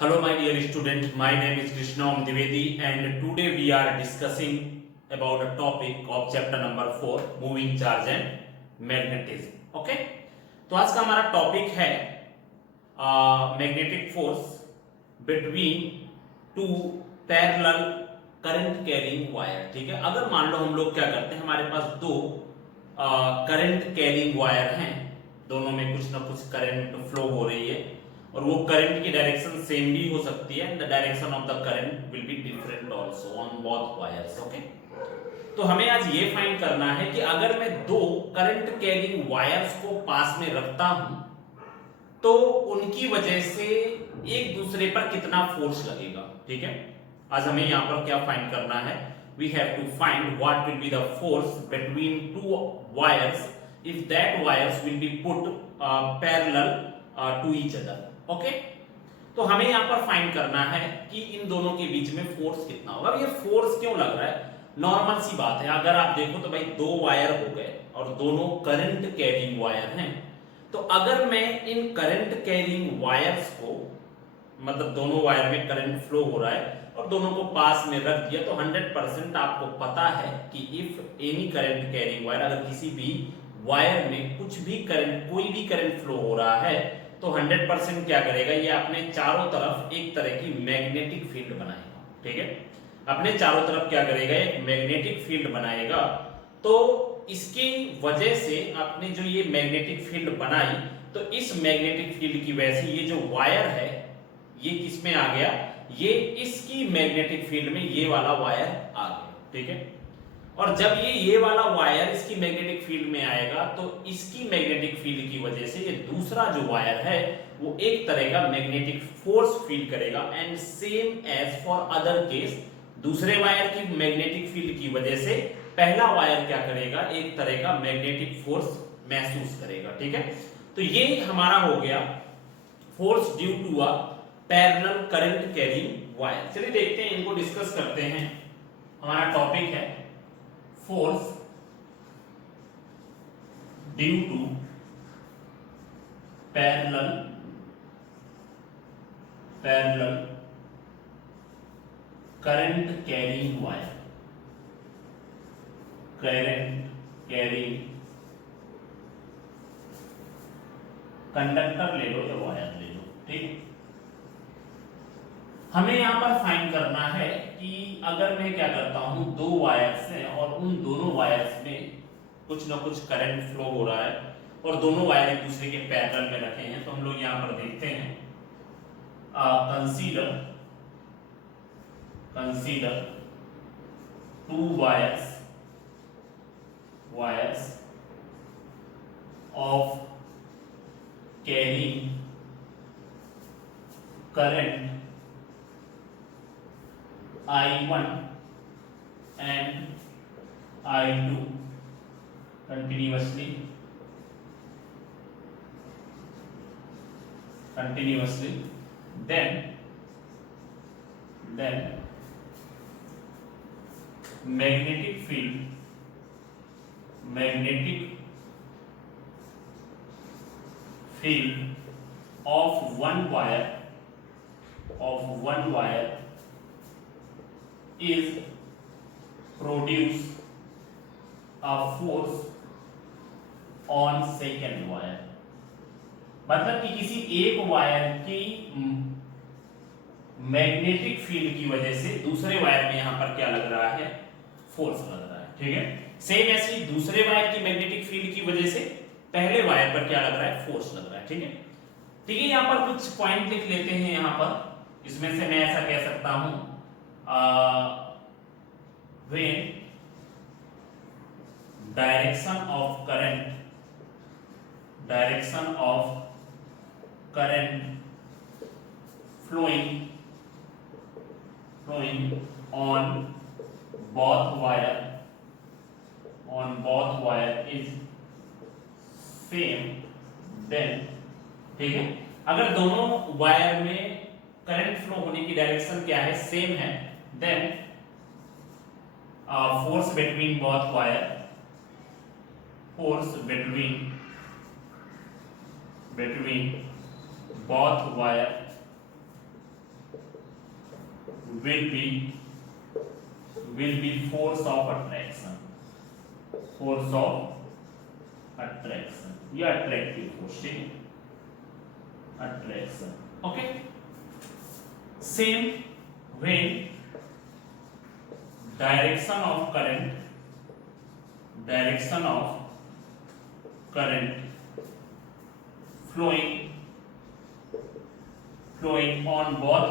Hello, my dear student. My name is Krishnam Dwivedi, and today we are discussing about a topic of chapter number 4, moving charge and magnetism. Okay? तो आज का हमारा topic है magnetic force between to parallel current carrying wire. ठीक है, अगर मान लो हम लोग क्या करते हैं, हमारे पास दो करंट कैरिंग वायर हैं, दोनों में कुछ ना कुछ करंट फ्लो हो रही है और वो करंट की डायरेक्शन सेम भी हो सकती है and the direction of the current will be different also on both wires. Okay, तो हमें आज ये फाइंड करना है कि अगर मैं दो करंट कैरिंग वायर्स को पास में रखता हूं तो उनकी वजह से एक दूसरे पर कितना फोर्स लगेगा. ठीक है, आज हमें यहां पर क्या फाइंड करना है, we have to find what will be the force between two wires if that wires will be put parallel to each other. Okay, तो हमें यहां पर फाइंड करना है कि इन दोनों के बीच में फोर्स कितना होगा. ये फोर्स क्यों लग रहा है, नॉर्मल सी बात है. अगर आप देखो तो भाई दो वायर हो गए और दोनों करंट कैरिंग वायर हैं, तो अगर मैं इन करंट कैरिंग वायर्स को, मतलब दोनों वायर में करंट फ्लो हो रहा है और दोनों को पास में रख दिया, तो 100% आपको पता है कि if any current carrying wire, अगर किसी भी वायर में कुछ भी करंट, कोई भी करंट फ्लो हो रहा है, तो 100% क्या करेगा, ये अपने चारों तरफ एक तरह की मैग्नेटिक फील्ड बनाएगा. ठीक है, अपने चारों तरफ क्या करेगा, एक मैग्नेटिक फील्ड बनाएगा. तो इसकी वजह से आपने जो ये मैग्नेटिक फील्ड बनाई, तो इस मैग्नेटिक फील्ड की वजह से ये जो वायर है ये किस में आ गया, ये इसकी मैग्नेटिक फील्ड में ये वाला वायर आ गया. ठीक है, और जब ये वाला वायर इसकी मैग्नेटिक फील्ड में आएगा तो इसकी मैग्नेटिक फील्ड की वजह से ये दूसरा जो वायर है वो एक तरह का मैग्नेटिक फोर्स फील करेगा. And same as for other case, दूसरे वायर की मैग्नेटिक फील्ड की वजह से पहला वायर क्या करेगा, एक तरह का मैग्नेटिक फोर्स महसूस करेगा. ठीक है, तो ये हमारा हो गया force due to a parallel current carrying wire. चलिए देखते हैं, इनको डिस्कस करते हैं. हमारा टॉपिक है force due to parallel current carrying wire. Current carrying, conductor ले लो या वायर ले लो. ठीक, हमें यहां पर फाइंड करना है कि अगर मैं क्या करता हूं, दो वायर्स हैं और उन दोनों वायर्स में कुछ ना कुछ करंट फ्लो हो रहा है और दोनों वायर एक दूसरे के पैरेलल में रखे हैं, तो हम लोग यहां पर देखते हैं, consider to wires of carrying current I1 and I2 continuously then magnetic field of one wire is produce a force on second wire. मतलब कि किसी एक वायर की मैग्नेटिक फील्ड की वजह से दूसरे वायर में यहां पर क्या लग रहा है, फोर्स लग रहा है. ठीक है, सेम ऐसे ही दूसरे वायर की मैग्नेटिक फील्ड की वजह से पहले वायर पर क्या लग रहा है, फोर्स लग रहा है. ठीक है, ठीक है, यहां पर कुछ पॉइंट लिख लेते हैं. यहां पर इसमें से मैं ऐसा कह सकता हूं, when direction of current flowing on both wire is same, then, ठीक है, अगर दोनों वायर में करंट फ्लो होने की डायरेक्शन क्या है, सेम है, then force between both wire both wire will be force of attraction, force of attraction या attractive force, ठीक है, attraction, okay. Same when direction of current flowing on both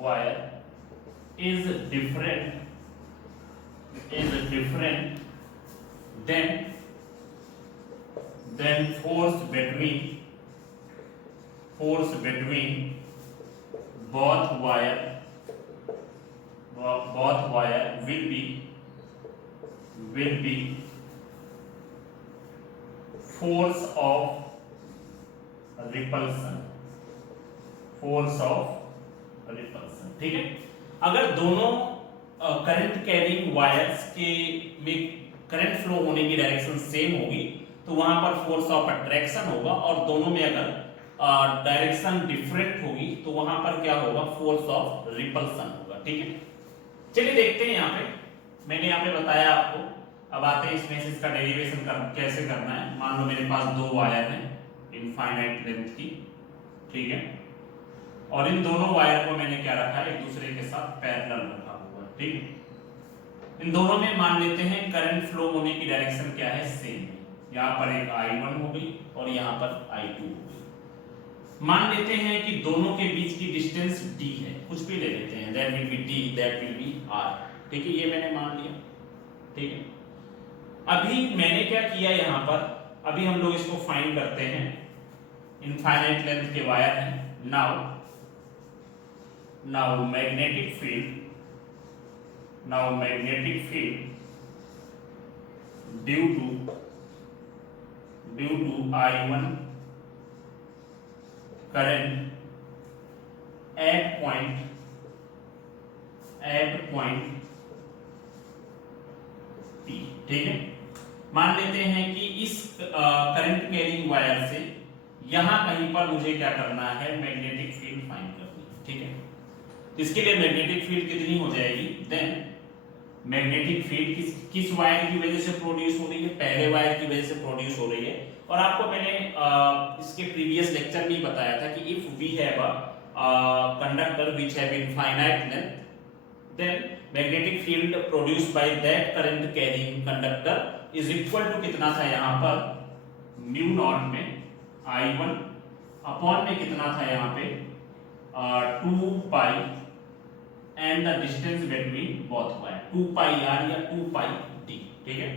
wire is different than force between both wire will be force of repulsion, ठीक है। अगर दोनों current carrying wires के में current flow होने की डायरेक्शन सेम होगी तो वहां पर फोर्स ऑफ अट्रैक्शन होगा, और दोनों में अगर डायरेक्शन डिफरेंट होगी तो वहां पर क्या होगा, फोर्स ऑफ रिपल्सन होगा, ठीक है। चलिए देखते हैं, यहाँ पे मैंने यहाँ पे बताया आपको। अब आते हैं इसमें से इसका डेरिवेशन कैसे करना है। मान लो मेरे पास दो वायर हैं इनफाइनाइट लेंथ की, ठीक है, और इन दोनों वायर को मैंने क्या रखा है, एक दूसरे के साथ पैरेलल रखा हुआ है, ठीक है। इन दोनों में मान लेते हैं करंट फ्लो होने की डायरेक्शन क्या है, सेम। यहाँ पर एक I1 हो गई और यहाँ पर I2 हो गई। मान लेते हैं कि दोनों के बीच की डिस्टेंस d है, कुछ भी ले लेते हैं, that will B d, that will B r, ठीक है, ये मैंने मान लिया, ठीक है। अभी मैंने क्या किया, यहाँ पर अभी हम लोग इसको फाइंड करते हैं। इनफाइनाइट लेंथ के वायर हैं। Now magnetic field due to I1 current at point P, ठीक है। मान लेते हैं कि इस करंट कैरिंग वायर से यहां कहीं पर मुझे क्या करना है, मैग्नेटिक फील्ड फाइंड करनी है, ठीक है। इसके लिए मैग्नेटिक फील्ड कितनी हो जाएगी, देन मैग्नेटिक फील्ड किस वायर की वजह से प्रोड्यूस हो रही है, पहले वायर की वजह से प्रोड्यूस हो रही है। और आपको मैंने इसके प्रीवियस लेक्चर में ही बताया था कि if we have a conductor which have infinite length, then magnetic field produced by that current carrying conductor is equal to कितना था, यहाँ पर म्यू नॉट में I1 अपॉन में कितना था यहाँ पे 2 pi and the distance between both wire 2 pi r या 2 पाई d, ठीक है।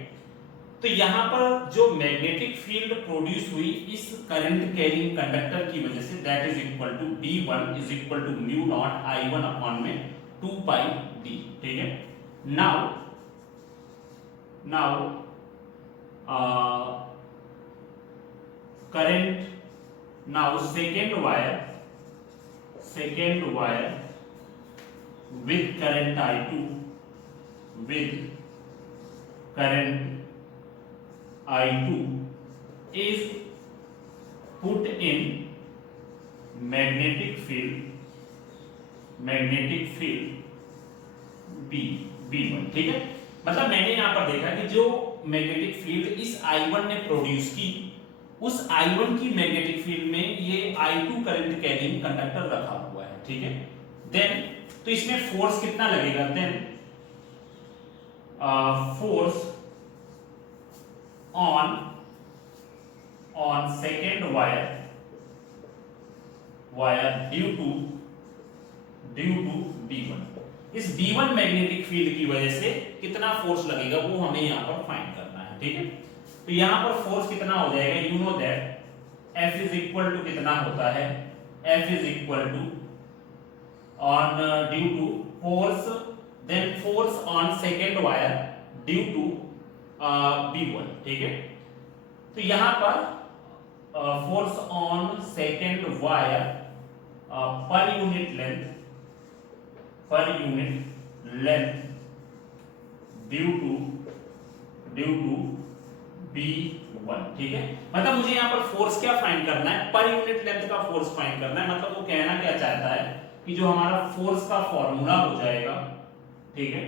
तो यहाँ पर जो मैग्नेटिक फील्ड प्रोड्यूस हुई इस करंट कैरिंग कंडक्टर की वजह से, that is equal to d1 is equal to mu not I1 upon में 2 पाई d, ठीक है। Now current, now second wire with current I2 is put in magnetic field B1, ठीक है। मतलब मैंने यहाँ पर देखा कि जो मैग्नेटिक फील्ड इस I1 ने प्रोड्यूस की, उस I1 की मैग्नेटिक फील्ड में ये I2 करंट कैरिंग कंडक्टर रखा हुआ है, ठीक है। देन तो इसमें फोर्स कितना लगेगा, then force on second wire due to B1। इस B1 मैग्नेटिक फील्ड की वजह से कितना फोर्स लगेगा वो हमें यहाँ पर फाइंड करना है, ठीक है। तो यहाँ पर फोर्स कितना हो जाएगा, you know that F is equal to कितना होता है, F is equal to on due to force, then force on second wire due to B1, ठीक है। तो यहाँ पर फोर्स ऑन सेकेंड वायर पर unit length due to B1 1, ठीक है। मतलब मुझे यहाँ पर फोर्स क्या फाइंड करना है, पर यूनिट लेंथ का फोर्स फाइंड करना है। मतलब वो कहना क्या चाहता है कि जो हमारा फोर्स का फॉर्मूला हो जाएगा, ठीक है,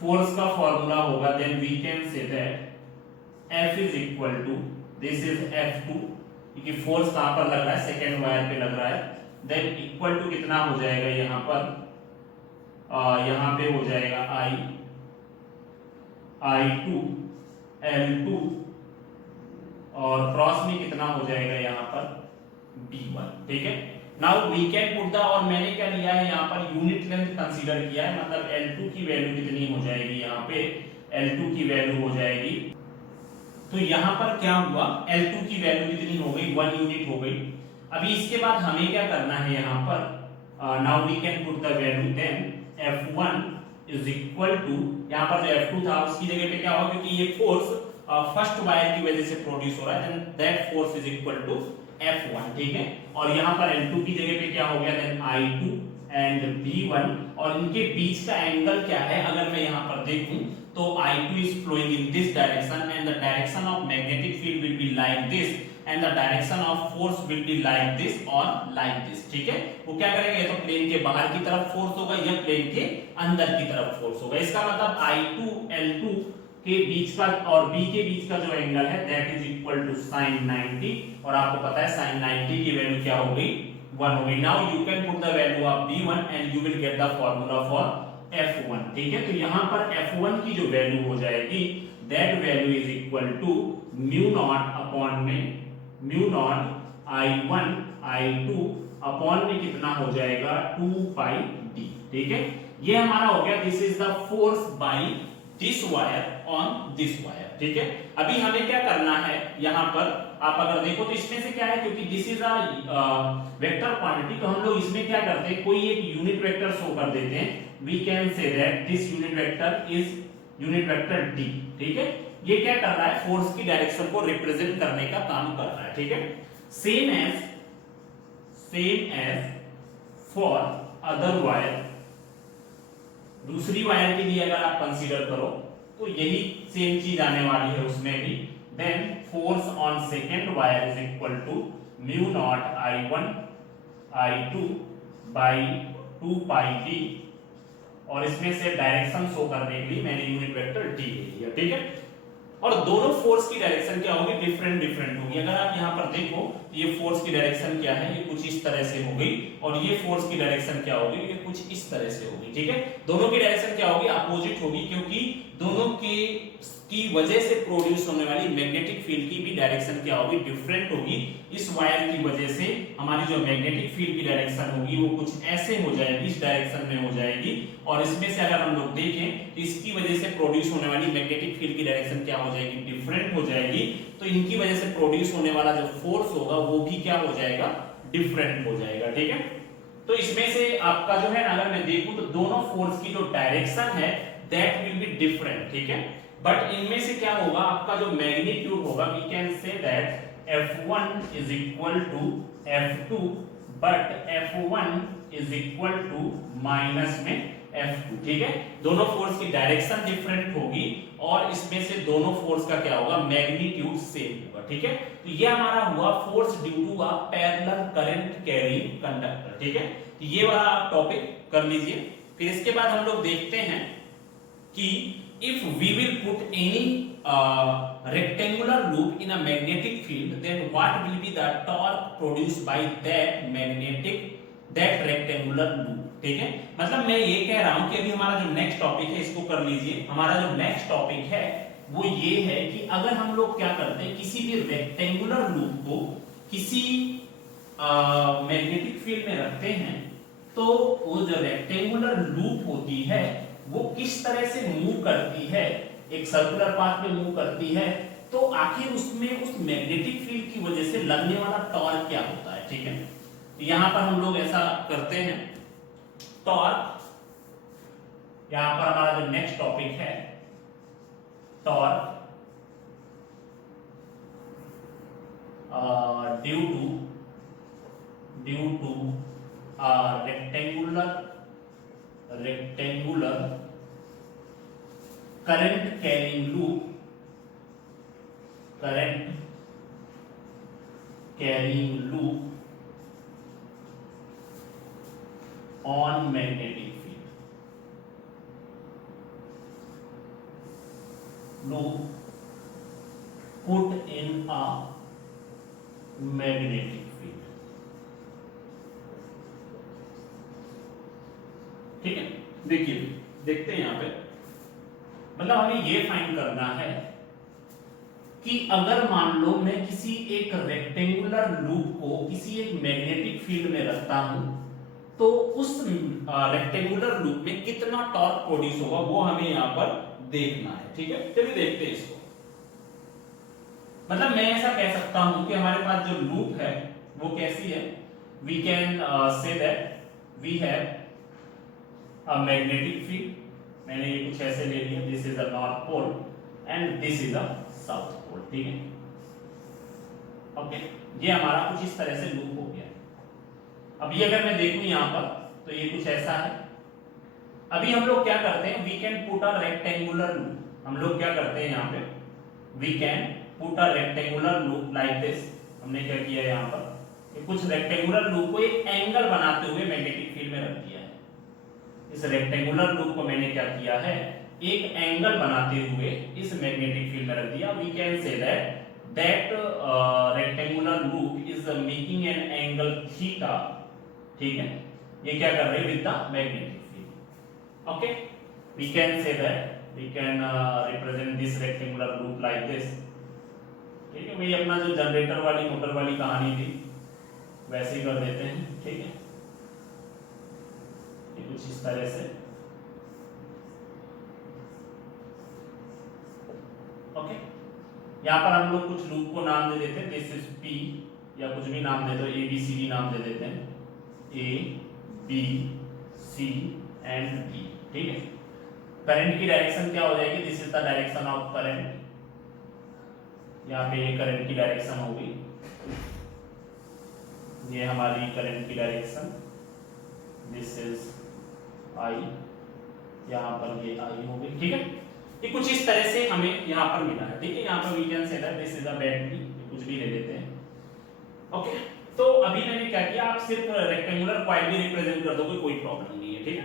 फोर्स का फॉर्मूला होगा, then we can say that F is equal to, this is F2, क्योंकि फोर्स कहां पर लग रहा है, सेकेंड वायर पे लग रहा है, देन इक्वल टू कितना हो जाएगा यहाँ पर, यहाँ पे हो जाएगा I2 L2 और क्रॉस में कितना हो जाएगा यहाँ पर B1, ठीक है। Now we can put the, और मैंने क्या लिया है यहाँ पर यूनिट लेंथ कंसीडर किया है, मतलब L2 की वैल्यू कितनी हो जाएगी, यहाँ पे L2 की वैल्यू हो जाएगी, तो यहाँ पर क्या हुआ, L2 की वैल्यू कितनी हो गई, 1 यूनिट हो गई। अभी इसके बाद हमें क्या करना है यहाँ पर, now we can put the value, then F1 is equal to, यहाँ पर जो F2 था उसकी जगह पे क्या होगा, क्योंकि ये फोर्स फर्स्ट वायर की वजह से प्रोड्यूस हो रहा है, then that force is equal to F1, ठीक है। और यहाँ पर L2 की जगह पे क्या हो गया, देन I2 एंड B1, और इनके बीच का एंगल क्या है, अगर मैं यहाँ पर देखूं तो I2 is flowing in this direction and the direction of magnetic field will be like this and the direction of force will be like this or like this, ठीक है। वो क्या करेगा, ये तो प्लेन के बाहर की तरफ फोर्स होगा, या प्लेन के अंदर की तरफ फोर्स होगा। इसका मतलब I2 L2 के बीच का और B के बीच का जो एंगल है that is equal to sin 90, और आपको पता है sin 90 की वैल्यू क्या हो गई, 1 हो गई। Now you can put the value of B1 and you will get the formula for F1, ठीक है। तो यहाँ पर F1 की जो वैल्यू हो जाएगी, that value is equal to mu not upon में mu not I1 I2 upon में कितना हो जाएगा 2 पाई d, ठीक है। ये हमारा हो गया, this is the force by this wire on this wire, ठीक है। अभी हमें क्या करना है, यहाँ पर आप अगर देखो तो इसमें से क्या है, क्योंकि this is a vector quantity, तो हम लोग इसमें क्या करते हैं, कोई एक यूनिट वेक्टर शो कर देते हैं। We can say that this unit vector is unit vector d, ठीक है। ये क्या कर रहा है, फोर्स की डायरेक्शन को रिप्रेजेंट करने का काम कर रहा है, ठीक है। Same as for other wire, दूसरी वायर के लिए अगर आप कंसीडर करो तो यही सेम चीज आने वाली है उसमें भी, then force on second wire is equal to mu not I1 I2 by 2 pi d, और इसमें से डायरेक्शन शो करने के लिए मैंने यूनिट वेक्टर d ले लिया, ठीक है। और दोनों फोर्स की डायरेक्शन क्या होगी, डिफरेंट डिफरेंट होगी। अगर आप यहाँ पर देखो, ये फोर्स की डायरेक्शन क्या है, ये कुछ इस तरह से हो गई, और ये फोर्स की डायरेक्शन क्या होगी, ये कुछ इस तरह से होगी, ठीक है। दोनों की डायरेक्शन क्या होगी, अपोजिट होगी, क्योंकि दोनों की वजह से प्रोड्यूस होने वाली मैग्नेटिक फील्ड की भी डायरेक्शन क्या होगी, डिफरेंट होगी। इस वायर की वजह से हमारी जो मैग्नेटिक फील्ड की डायरेक्शन होगी वो कुछ ऐसे हो जाएगी, इस डायरेक्शन में हो जाएगी, और इसमें से अगर हम लोग देखें तो इसकी वजह से प्रोड्यूस होने वाली मैग्नेटिक फील्ड की डायरेक्शन क्या हो जाएगी, डिफरेंट हो जाएगी। तो इनकी वजह से प्रोड्यूस होने वाला जो फोर्स होगा वो भी क्या हो जाएगा, डिफरेंट हो जाएगा, ठीक है। तो इसमें से आपका जो है ना, अगर मैं देखूं तो दोनों फोर्स की जो डायरेक्शन है दैट विल बी डिफरेंट, ठीक है। बट इनमें से क्या होगा, आपका जो मैग्नीट्यूड होगा, we can say that F1 is equal to F2, but F1 is equal to minus में F2, ठीक है। दोनों फोर्स की डायरेक्शन डिफरेंट होगी, और इसमें से दोनों फोर्स का क्या होगा, मैग्नीट्यूड सेम होगा, ठीक है। तो ये हमारा हुआ force due to a parallel current carrying conductor, ठीक है। तो ये वाला आप टॉपिक कर लीजिए। फिर इसके बाद हम लोग देखते हैं कि if we will put any rectangular loop in a magnetic field, then what will be the torque produced by that rectangular loop, ठीक है। मतलब मैं ये कह रहा हूं कि अभी हमारा जो नेक्स्ट टॉपिक है इसको कर लीजिए। हमारा जो नेक्स्ट टॉपिक है वो ये है कि अगर हम लोग क्या करते हैं, किसी भी रेक्टेंगुलर लूप को किसी मैग्नेटिक फील्ड में रखते हैं, तो वो जो रेक्टेंगुलर लूप होती है वो किस तरह से मूव करती है, एक सर्कुलर पाथ में मूव करती है, तो आखिर उसमें उस मैग्नेटिक फील्ड की वजह से लगने वाला टॉर्क क्या होता है, ठीक है। तो यहां पर हम लोग ऐसा करते हैं, टॉर्क, यहां पर हमारा जो नेक्स्ट टॉपिक है torque due to rectangular current carrying loop current carrying loop on magnetic field. Loop put in a magnetic field. ठीक है, देखिए देखते हैं यहां पे, मतलब हमें ये फाइंड करना है कि अगर मान लो मैं किसी एक रेक्टेंगुलर लूप को किसी एक मैग्नेटिक फील्ड में रखता हूं तो उस रेक्टेंगुलर लूप में कितना टॉर्क प्रोड्यूस होगा वो हमें यहां पर देखना है। ठीक है, चलिए देखते हैं इसको। मतलब मैं ऐसा कह सकता हूं कि हमारे पास जो लूप है वो कैसी है, we can say that we have a magnetic field, मैंने ये कुछ ऐसे ले लिया, this is a north pole and this is a south pole. ठीक है, ओके, ये हमारा कुछ इस तरह से लूप हो गया। अभी अगर मैं देखूं यहां पर तो ये कुछ ऐसा है। अभी हम लोग क्या करते हैं, we can put a rectangular loop, हम लोग क्या करते हैं यहां पे, we can put a rectangular loop like this. हमने क्या किया यहां पर कि कुछ रेक्टेंगुलर लूप को एक एंगल बनाते हुए मैग्नेटिक फील्ड में रख दिया है। इस रेक्टेंगुलर लूप को मैंने क्या किया है, एक एंगल बनाते हुए इस मैग्नेटिक फील्ड में रख दिया। We can say that rectangular loop is making an angle theta। ठीक है, ये क्या कर रहे हैं with the magnetic field. Okay, we can say that we can represent this rectangular loop like this. ठीक है, वही अपना जो जनरेटर वाली मोटर वाली कहानी थी वैसे ही कर देते हैं। ठीक है, ये कुछ इस तरह से। ओके, यहाँ पर हम लोग कुछ लूप को नाम दे देते हैं, दिस इज पी, या कुछ भी नाम दे दो, ए बी सी डी नाम दे देते हैं, A B C and D. ठीक है, करंट की डायरेक्शन क्या हो जाएगी, this is the direction of current, यहाँ पे ये करंट की डायरेक्शन होगी, ये हमारी करंट की डायरेक्शन, दिस इज आई, यहाँ पर ये आई होगी। ठीक है, ये कुछ इस तरह से हमें यहाँ पर मिला है। ठीक है, यहाँ पर we can say that this is a battery, कुछ भी ले लेते हैं। ओके, तो अभी मैंने क्या किया, आप सिर्फ रेक्टेंगुलर कॉइल भी रिप्रेजेंट कर दोगे, कोई प्रॉब्लम नहीं है। ठीक है,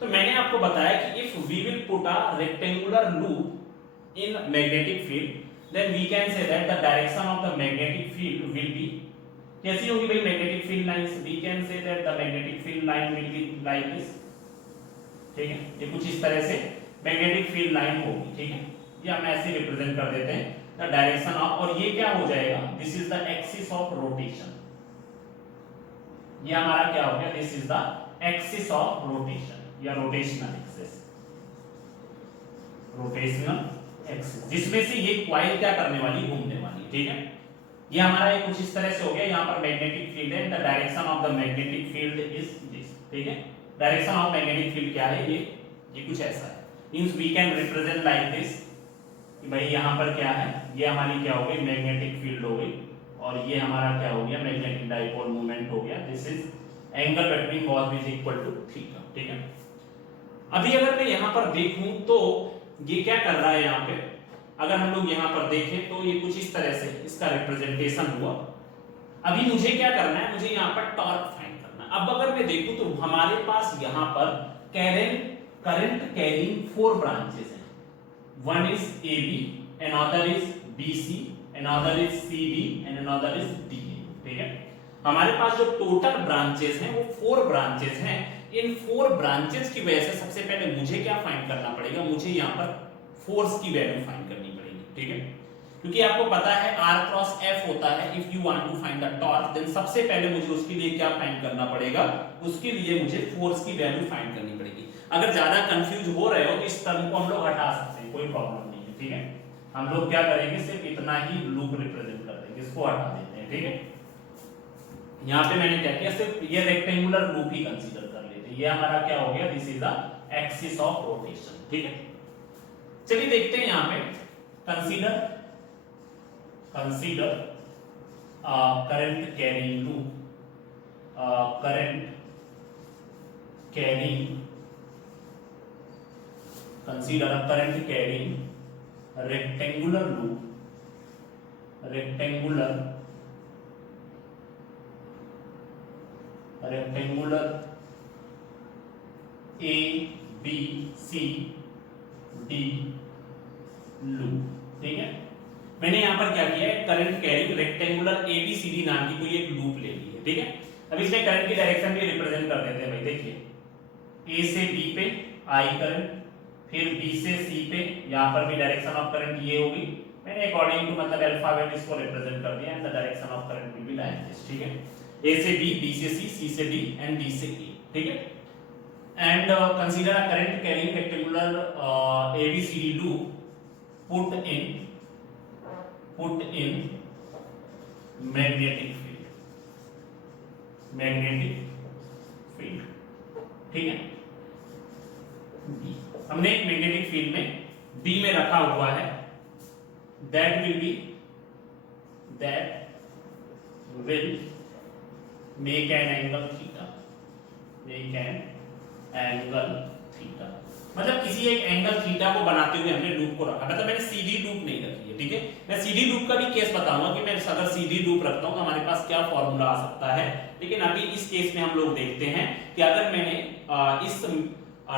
तो मैंने आपको बताया कि if we will put a rectangular loop in magnetic field then we can say that the direction of the magnetic field will be, कैसी होगी भाई magnetic field lines, we can say that the magnetic field line will be like this. ठीक है, ये कुछ इस तरह से मैग्नेटिक फील्ड लाइन होगी। ठीक है, ये हम ऐसे रिप्रेजेंट कर देते हैं द डायरेक्शन ऑफ, और ये क्या हो जाएगा, this is the axis of rotation, ये हमारा क्या हो गया, this is the axis of rotation या रोटेशनल एक्सिस, रोटेशनल एक्सिस, जिसमें से ये कॉइल क्या करने वाली, घूमने वाली। ठीक है, ये हमारा ये कुछ इस तरह से हो गया, यहाँ पर मैग्नेटिक फील्ड है, the direction of the magnetic field is this. ठीक है, डायरेक्शन ऑफ मैग्नेटिक फील्ड क्या है, ये कुछ ऐसा है, means we can represent like this कि भाई यहाँ पर क्या है, ये हमारी क्या हो गई, मैग्नेटिक फील्ड हो गई, और ये हमारा क्या हो गया, मैग्नेटिक डाइपोल मूवमेंट हो गया, this is angle between both is equal to theta. ठीक है, अभी अगर मैं यहाँ पर देखूं तो ये क्या कर रहा है, यहाँ पे अगर हम लोग यहाँ पर देखें तो ये कुछ इस तरह से इसका रिप्रेजेंटेशन हुआ। अभी मुझे क्या करना है, मुझे यहाँ पर टॉर्क फाइंड करना है। अब अगर मैं देखूं तो हमारे पास यहाँ पर करंट कैरिंग 4 ब्रांचेस हैं, one is AB, another is BC, another is CD and another is DA। ठीक है, हमारे पास जो टोटल ब्रांचेस हैं वो 4 ब्रांचेस हैं। इन 4 ब्रांचेस की वजह से सबसे पहले मुझे क्या फाइंड करना पड़ेगा, मुझे यहाँ पर फोर्स की वैल्यू फाइंड करनी पड़ेगी। ठीक है, क्योंकि आपको पता है R क्रॉस F होता है, if you want to find the torque then सबसे पहले मुझे उसके लिए क्या फाइंड करना पड़ेगा, उसके लिए मुझे फोर्स की वैल्यू फाइंड करनी पड़ेगी। अगर ज्यादा कंफ्यूज हो रहे हो तो इस टर्म को हम लोग हटा सकते हैं, कोई प्रॉब्लम नहीं है। ठीक है, हम लोग क्या करेंगे, सिर्फ इतना ही लूप रिप्रेजेंट कर देंगे, इसको हटा देते हैं। ठीक है, यहाँ पे मैंने क्या किया, सिर्फ ये रेक्टेंगुलर लूप ही कंसीडर कर लेते हैं, ये हमारा क्या हो गया, this is the axis of rotation. ठीक है, चलिए देखते हैं यहाँ पे, consider current carrying loop, current carrying, consider a current carrying rectangular loop rectangular A B C D loop, ठीक है। मैंने यहां पर क्या किया है, करंट कैरिंग रेक्टेंगुलर एबीसीडी नाम की कोई एक लूप ले ली है, ठीक है। अब इसमें करंट की डायरेक्शन भी रिप्रेजेंट कर देते हैं भाई। देखिए ए से बी पे आई करंट, फिर बी से सी पे, यहां पर भी डायरेक्शन ऑफ करंट ये होगी। मैंने अकॉर्डिंग टू मतलब अल्फाबेट इसको रिप्रेजेंट कर दिया, and the direction of current will be like this, ठीक है। ए से बी, बी से सी से डी एंड डी से ए, ठीक है। And consider a current carrying rectangular ABCD loop put in magnetic field, ठीक है। हमने एक मैग्नेटिक फील्ड में B में रखा हुआ है, that will make an angle theta, मतलब किसी एक एंगल थीटा को बनाते हुए हमने लूप को रखा। मतलब मैंने सीधी लूप नहीं रखी है, ठीक है। मैं सीधी लूप का भी केस बताऊंगा कि मैं अगर सीधी लूप रखता हूं तो हमारे पास क्या फॉर्मूला आ सकता है, लेकिन अभी इस केस में हम लोग देखते हैं कि अगर मैंने इस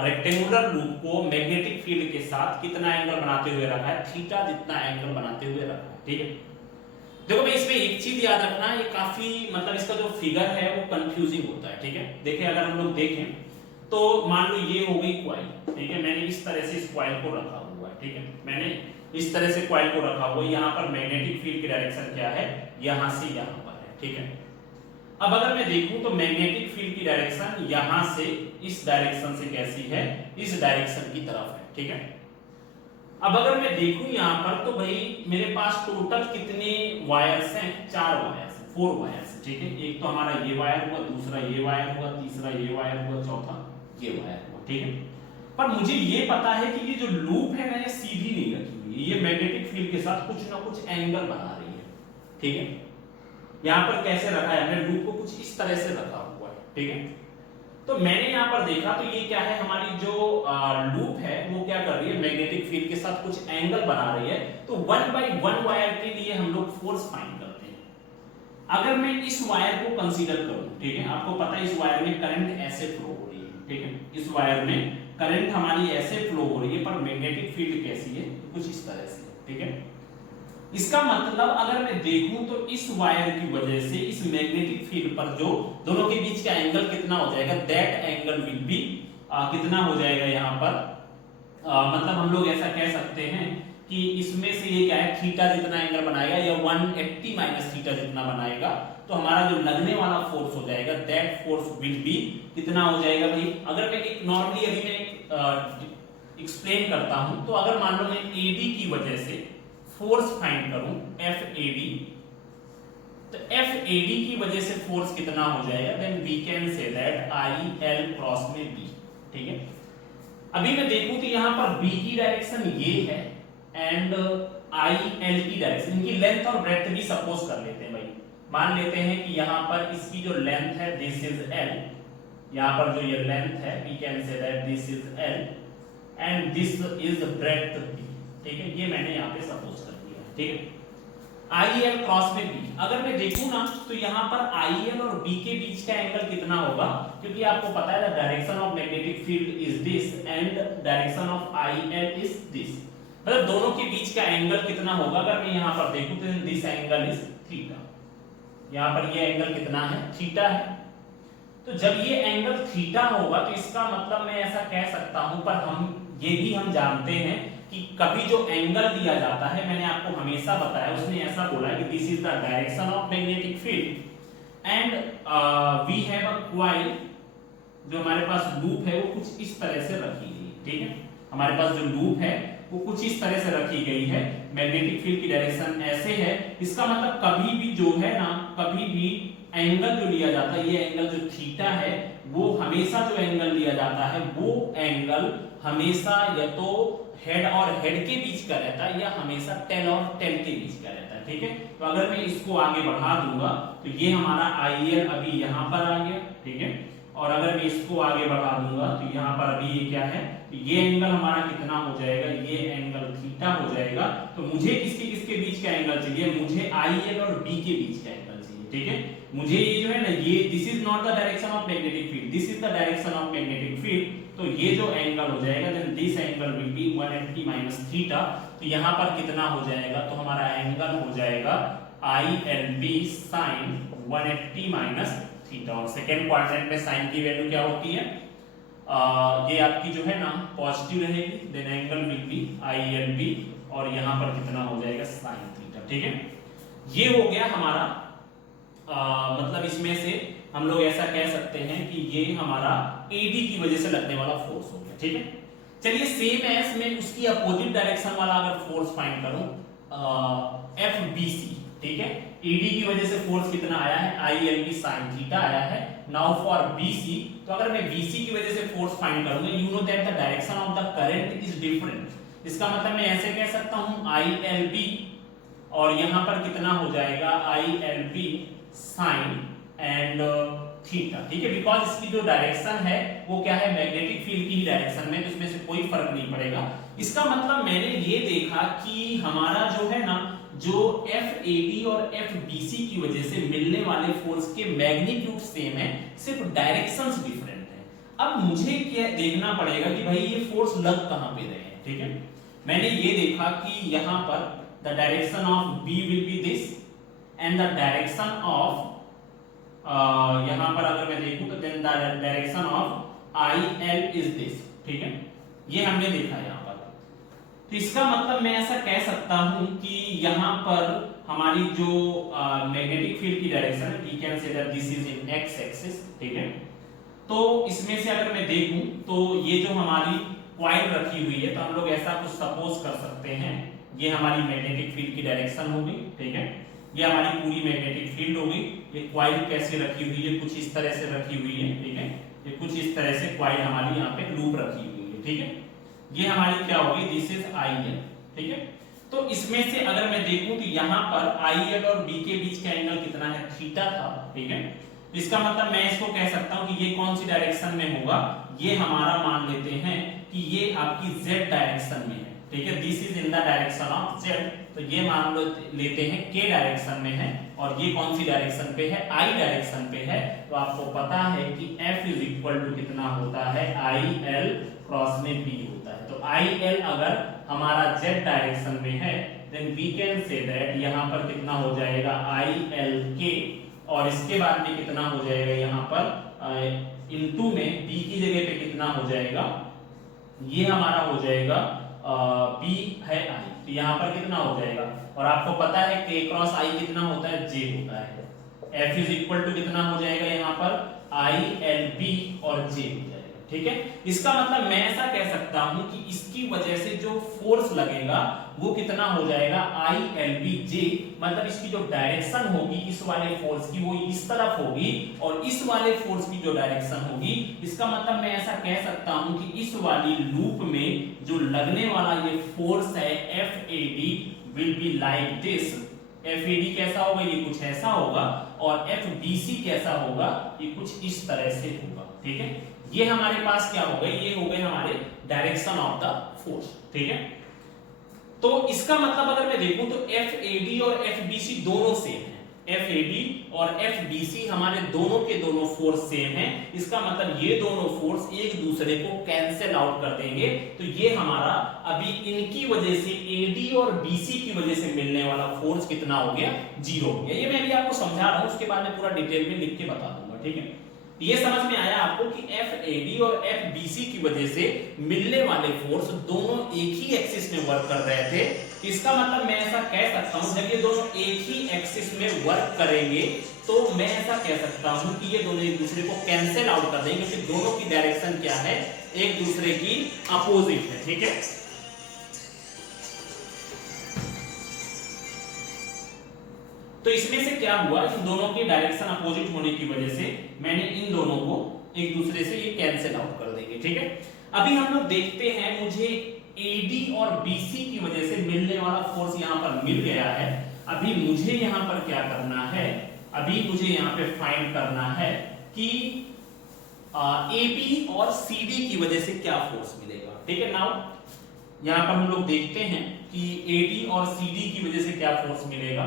रेक्टेंगुलर लूप को मैग्नेटिक फील्ड के साथ कितना एंगल बनाते हुए रखा है, थीटा जितना एंगल बनाते हुए रखा है, ठीक है। देखो भाई इसमें एक चीज याद रखना, ये काफी मतलब इसका जो फिगर है वो कंफ्यूजिंग होता है, ठीक है। देखिए अगर हम लोग देखें तो मान लो ये हो गई कॉइल, ठीक है। मैंने इस तरह से इस कॉइल को रखा हुआ है, ठीक है। मैंने इस तरह से कॉइल को रखा हुआ है। यहाँ पर मैग्नेटिक फील्ड की डायरेक्शन क्या है, यहाँ से यहाँ पर है, ठीक है। अब अगर मैं देखूं तो मैग्नेटिक फील्ड की डायरेक्शन यहाँ से इस डायरेक्शन से कैसी है, इस डायरेक्शन की तरफ है, ठीक है। अब अगर मैं देखूं यहाँ पर तो भाई मेरे पास टोटल कितने वायर्स हैं, 4 वायर्स, 4 वायर्स, ठीक है। एक तो हमारा ये वायर हुआ, दूसरा ये वायर हुआ, तीसरा ये वायर हुआ, चौथा ये वायर हुआ, ठीक है। पर मुझे ये पता है कि ये जो लूप है ना ये सीधी नहीं रखी हुई है, ये मैग्नेटिक फील्ड के साथ कुछ ना कुछ एंगल बना रही है, ठीक है। यहाँ पर कैसे रखा है, हमने लूप को कुछ इस तरह से रखा हुआ है, ठीक है। तो मैंने यहाँ पर देखा तो ये क्या है, हमारी जो लूप है वो क्या कर रही है, मैग्नेटिक फील्ड के साथ कुछ एंगल बना रही है। तो 1 by 1 वायर के लिए हम लोग फोर्स फाइंड करते हैं। अगर मैं इस वायर को कंसीडर करूं, ठीक है, आपको पता है इस वायर में करंट ऐसे फ्लो हो रही है, ठीक है। इस वायर में करंट हमारी ऐसे फ्लो हो रही है, पर मैग्नेटिक फील्ड कैसी है, कुछ इस तरह से, ठीक है। इसका मतलब अगर मैं देखूं तो इस वायर की वजह से इस मैग्नेटिक फील्ड पर जो दोनों के बीच का एंगल कितना हो जाएगा, दैट एंगल विल बी कितना हो जाएगा यहाँ पर, मतलब हम लोग ऐसा कह सकते हैं कि इसमें से ये क्या है, थीटा जितना एंगल बनाएगा या 180 माइनस थीटा जितना बनाएगा, तो हमारा जो लगने वाला फोर्स हो जाएगा दैट फोर्स विल बी कितना हो जाएगा भाई। अगर मैं एक नॉर्मली अभी मैं एक्सप्लेन करता हूं तो अगर मान लो मैं एडी की वजह से फोर्स फाइंड करूं FAD, तो FAD की वजह से फोर्स कितना हो जाएगा, then we can say that IL cross में B, ठीक है। अभी मैं देखूं तो यहां पर B की डायरेक्शन ये है एंड IL की डायरेक्शन, इनकी लेंथ और ब्रेड्थ भी सपोज कर लेते हैं भाई। मान लेते हैं कि यहां पर इसकी जो लेंथ है दिस इज L, यहां पर जो ये लेंथ है we can say that this is L and this is breadth B, ठीक है। ये मैंने यहाँ पे सपोज कर दिया, ठीक है। IL क्रॉस में B, अगर मैं देखूं ना तो यहाँ पर IL और B के बीच का एंगल कितना होगा, क्योंकि आपको पता है direction of magnetic field is this and direction of IL is this, मतलब दोनों के बीच का एंगल कितना होगा। अगर मैं यहाँ पर देखूं तो दिस एंगल इज थीटा, यहाँ पर ये एंगल कितना है, थीटा है। तो जब ये एंगल थीटा होगा तो इसका मतलब मैं ऐसा कह सकता हूं, पर ये भी हम जानते हैं कि कभी जो एंगल दिया जाता है, मैंने आपको हमेशा बताया, उसने ऐसा बोला कि this is the direction of magnetic field and we have a coil, जो हमारे पास लूप है वो कुछ इस तरह से रखी गई, ठीक है। हमारे पास जो लूप है वो कुछ इस तरह से रखी गई है, मैग्नेटिक फील्ड की डायरेक्शन ऐसे है। इसका मतलब कभी भी जो है ना, कभी भी एंगल जो लिया जाता है, ये एंगल जो थीटा है, वो हमेशा जो एंगल लिया जाता है वो एंगल हमेशा या तो हेड और हेड के बीच का रहता है या हमेशा टेल और टेल के बीच का रहता है, ठीक है। तो अगर मैं इसको आगे बढ़ा दूंगा तो ये हमारा IL अभी यहाँ पर आ गया, ठीक है। और अगर मैं इसको आगे बढ़ा दूंगा तो यहाँ पर अभी ये क्या है, ये एंगल हमारा कितना हो जाएगा, ये एंगल थीटा हो जाएगा। तो मुझे किसके किसके बीच का एंगल चाहिए, मुझे IL और B के बीच का एंगल चाहिए, ठीक है। मुझे ये जो है ना, ये this is not the direction of magnetic field, this is the direction of magnetic field. तो ये जो एंगल हो जाएगा, then this angle will be 180 minus theta. तो यहाँ पर कितना हो जाएगा, तो हमारा एंगल हो जाएगा ILB sin 180 माइनस थीटा। और सेकेंड क्वाड्रेंट में साइन की वैल्यू क्या होती है, ये आपकी जो है ना पॉजिटिव रहेगी, then angle will be ILB और यहाँ पर कितना हो जाएगा sin थीटा, ठीक है। ये हो गया हमारा मतलब इसमें से हम लोग ऐसा कह सकते हैं कि ये हमारा AD की वजह से लगने वाला फोर्स हो गया, ठीक है। चलिए सेम एस में उसकी अपोजिट डायरेक्शन वाला अगर फोर्स फाइंड करूं FBC, ठीक है। AD की वजह से फोर्स कितना आया है, ILB sin थीटा आया है। नाउ फॉर BC, तो अगर मैं BC की वजह से फोर्स फाइंड करूंगा, you know that the direction of the current is different. इसका मतलब मैं ऐसे कह सकता हूं ILB और यहां पर कितना हो जाएगा ILB sin एंड थीटा, ठीक है। बिकॉज इसकी जो डायरेक्शन है वो क्या है, मैग्नेटिक फील्ड की ही डायरेक्शन में, तो इसमें से कोई फर्क नहीं पड़ेगा। इसका मतलब मैंने ये देखा कि हमारा जो है ना, जो FAD और FBC की वजह से मिलने वाले फोर्स के मैग्नीट्यूड सेम है, सिर्फ डायरेक्शंस डिफरेंट है। अब मुझे क्या देखना पड़ेगा कि भाई ये फोर्स लग कहां पे रहे हैं, ठीक है। मैंने ये देखा कि यहां पर the direction of B will be this and the direction of यहां पर अगर मैं देखूं तो then the direction of IL is this, ठीक है। ये हमने देखा यहां पर। तो इसका मतलब मैं ऐसा कह सकता हूं कि यहां पर हमारी जो मैग्नेटिक फील्ड की डायरेक्शन है, we can say that this is in x axis, ठीक है। तो इसमें से अगर मैं देखूं तो ये जो हमारी कॉइल रखी हुई है, तो हम लोग ऐसा कुछ सपोज कर सकते हैं, ये हमारी मैग्नेटिक फील्ड की डायरेक्शन होगी, ठीक है। ये हमारी पूरी मैग्नेटिक फील्ड होगी। ये कॉइल कैसे रखी हुई है, कुछ इस तरह से रखी हुई है, ठीक है। ये कुछ इस तरह से कॉइल हमारी यहाँ पे लूप रखी हुई है, ठीक है। ये हमारी क्या होगी, दिस इज IL, ठीक है। तो इसमें से अगर मैं देखूं तो यहाँ पर IL और B के बीच का एंगल कितना है, थीटा था, ठीक है। इसका मतलब मैं इसको कह सकता हूं कि ये कौन सी डायरेक्शन में होगा, ये हमारा मान लेते हैं कि ये आपकी Z डायरेक्शन में है, ठीक है। This is in the direction of Z, तो ये मान लो लेते हैं K डायरेक्शन में है, और ये कौन सी डायरेक्शन पे है, I डायरेक्शन पे है। तो आपको पता है कि F इज इक्वल टू कितना होता है, IL क्रॉस में B होता है। तो IL अगर हमारा Z डायरेक्शन में है, then we can say that यहाँ पर कितना हो जाएगा ILK, और इसके बाद में कितना हो जाएगा यहाँ पर इनटू में B की जगह पे कितना हो जाएगा, ये हमारा हो जाएगा B है I, तो यहाँ पर कितना हो जाएगा, और आपको पता है K क्रॉस I कितना होता है, J होता है। F इज इक्वल टू कितना हो जाएगा यहाँ पर ILB और J हो जाएगा, ठीक है। इसका मतलब मैं ऐसा कह सकता हूं कि इसकी वजह से जो फोर्स लगेगा वो कितना हो जाएगा ILBJ, मतलब इसकी जो डायरेक्शन होगी इस वाले फोर्स की वो इस तरफ होगी, और इस वाले फोर्स की जो डायरेक्शन होगी, इसका मतलब मैं ऐसा कह सकता हूं कि इस वाली लूप में जो लगने वाला ये फोर्स है FAD will be like this. FAD कैसा होगा, ये कुछ ऐसा होगा, और FBC कैसा होगा, ये कुछ इस तरह से होगा, ठीक है। ये हमारे पास क्या हो गए, ये हो गए हमारे डायरेक्शन ऑफ द फोर्स, ठीक है। तो इसका मतलब अगर मैं देखूं तो FAD और FBC दोनों सेम हैं, FAD और FBC हमारे दोनों के दोनों फोर्स सेम हैं। इसका मतलब ये दोनों फोर्स एक दूसरे को कैंसिल आउट कर देंगे, तो ये हमारा अभी इनकी वजह से AD और BC की वजह से मिलने वाला फोर्स कितना हो गया, 0 हो गया। ये मैं भी आपको समझा रहा हूं, उसके बाद में पूरा डिटेल में लिख के बता दूंगा, ठीक है। ये समझ में आया आपको कि FAD और FBC की वजह से मिलने वाले फोर्स दोनों एक ही एक्सिस में वर्क कर रहे थे। इसका मतलब मैं ऐसा कह सकता हूं, जब ये दोनों एक ही एक्सिस में वर्क करेंगे तो मैं ऐसा कह सकता हूं कि ये दोनों एक दूसरे को कैंसिल आउट कर देंगे, क्योंकि दोनों की डायरेक्शन क्या है, एक दूसरे की अपोजिट है, ठीक है। तो इसमें से क्या हुआ, इन दोनों की डायरेक्शन अपोजिट होने की वजह से मैंने इन दोनों को एक दूसरे से ये कैंसिल आउट कर देंगे, ठीक है। अभी हम लोग देखते हैं, मुझे AD और BC की वजह से मिलने वाला फोर्स यहां पर मिल गया है। अभी मुझे यहां पर क्या करना है, अभी मुझे यहां पे फाइंड करना है कि ए बी और सी डी की वजह से क्या फोर्स मिलेगा। ठीक है, नाउ यहां पर हम लोग देखते हैं कि ए डी और सी डी की वजह से क्या फोर्स मिलेगा।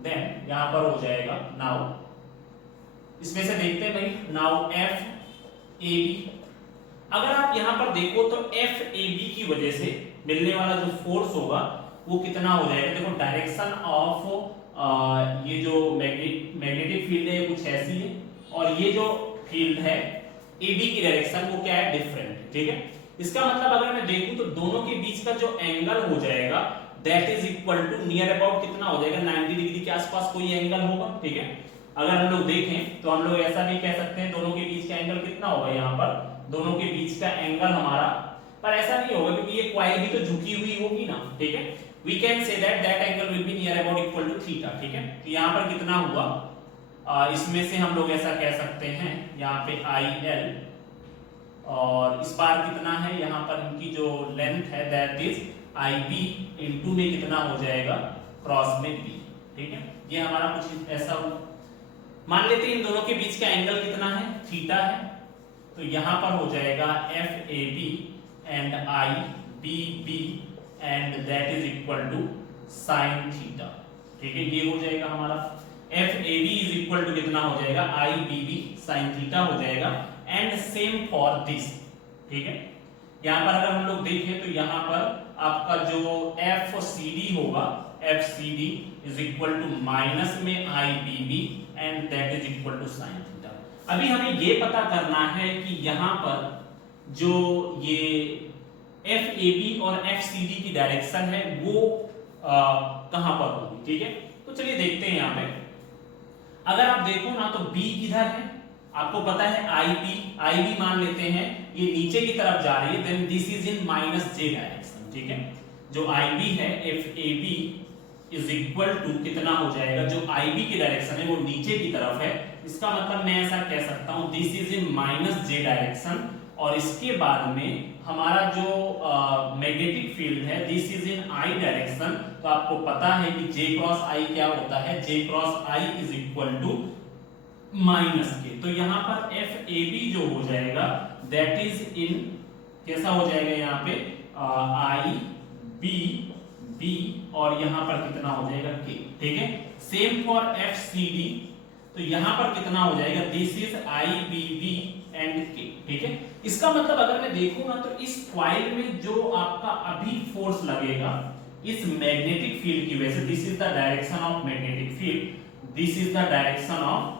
देन यहां पर हो जाएगा, नाउ इसमें से देखते हैं भाई, नाउ एफ ए बी, अगर आप यहां पर देखो तो एफ ए बी की वजह से मिलने वाला जो फोर्स होगा वो कितना हो जाएगा। देखो डायरेक्शन ऑफ ये जो मैग्नेटिक फील्ड है कुछ ऐसी है, और ये जो फील्ड है ए बी की डायरेक्शन वो क्या है, डिफरेंट है। ठीक है, इसका मतलब अगर मैं देखूं तो दोनों के बीच का जो एंगल हो जाएगा that is equal to near about कितना हो जाएगा, 90 डिग्री के आसपास कोई एंगल होगा। ठीक है, अगर हम लोग देखें तो हम लोग ऐसा भी कह सकते हैं दोनों के बीच का एंगल कितना होगा, यहाँ पर दोनों के बीच का एंगल हमारा, पर ऐसा नहीं होगा क्योंकि ये कॉइल भी तो झुकी हुई होगी ना। ठीक है, we can say that angle will be near about equal to theta. ठीक है, तो यहाँ पर कितना हुआ, इसमें से हम लोग ऐसा कह सकते हैं यहाँ पे आई एल, और इस बार कितना है यहाँ पर इनकी जो लेंथ है that is I B, into में कितना हो जाएगा, क्रॉस में बी। ठीक है, ये हमारा कुछ ऐसा मान लेते हैं इन दोनों के बीच का एंगल कितना है, थीटा है, तो यहां पर हो जाएगा F A B and I B B and that is equal to sine theta. ठीक है, ये हो जाएगा हमारा F A B is equal to कितना हो जाएगा, I B B sine theta हो जाएगा, एंड सेम फॉर दिस। ठीक है, यहां पर अगर हम लोग देखें तो यहां पर आपका जो एफ सी डी होगा, F C D is equal to minus में I B B and that is equal to sine theta. अभी हमें ये पता करना है कि यहां पर जो ये एफ ए बी और एफ सी डी की डायरेक्शन है वो कहां पर होगी। ठीक है, तो चलिए देखते हैं यहां पे, अगर आप देखो ना तो बी किधर है, आपको पता है आई बी मान लेते हैं ये नीचे की तरफ जा रही है, then this is in minus J direction. ठीक है, जो आई बी है F A B is equal to कितना हो जाएगा, जो आई बी की डायरेक्शन है वो नीचे की तरफ है, इसका मतलब मैं ऐसा कह सकता हूं this is in minus J direction, और इसके बाद में हमारा जो मैग्नेटिक फील्ड है this is in I direction. तो आपको पता है कि जे क्रॉस आई क्या होता है, J cross I is equal to minus K, तो यहां पर एफ ए बी जो हो जाएगा दैट इज इन कैसा हो जाएगा यहाँ पे आई बी बी, और यहां पर कितना हो जाएगा के। ठीक है, same for F C D, तो यहां पर कितना हो जाएगा, this is I B B and K. ठीक है, इसका मतलब अगर मैं देखूं ना तो इस कॉइल में जो आपका अभी फोर्स लगेगा इस मैग्नेटिक फील्ड की वजह से, this is the direction of magnetic field, this is the direction of,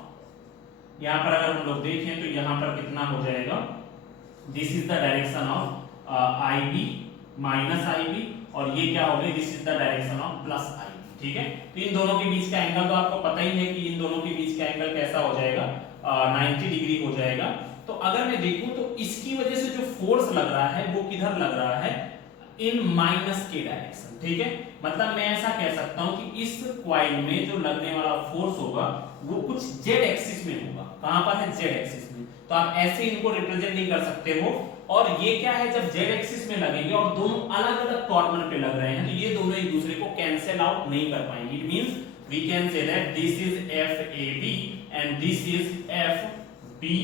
यहां पर अगर हम लोग देखें तो यहां पर कितना हो जाएगा, this is the direction of I B minus I B, और ये क्या हो गया, this is the direction of plus I B. ठीक है, तो इन दोनों के बीच का एंगल तो आपको पता ही है कि इन दोनों के बीच का एंगल कैसा हो जाएगा, 90 डिग्री हो जाएगा। तो अगर मैं देखूं तो इसकी वजह से जो फोर्स लग रहा है वो किधर लग रहा है, इन माइनस के डायरेक्शन। ठीक है, मतलब मैं ऐसा कह सकता हूं कि इस कॉइल में जो लगने वाला फोर्स होगा वो कुछ जेड एक्सिस में होगा। कहां पर है, जेड एक्सिस में, तो आप ऐसे इनको रिप्रेजेंट नहीं कर सकते हो। और ये क्या है, जब जेड एक्सिस में लगेंगे और दोनों अलग अलग कॉर्नर पे लग रहे हैं तो ये दोनों एक दूसरे को कैंसिल आउट नहीं कर पाएंगे। It means we can say that this is F A B and this is F B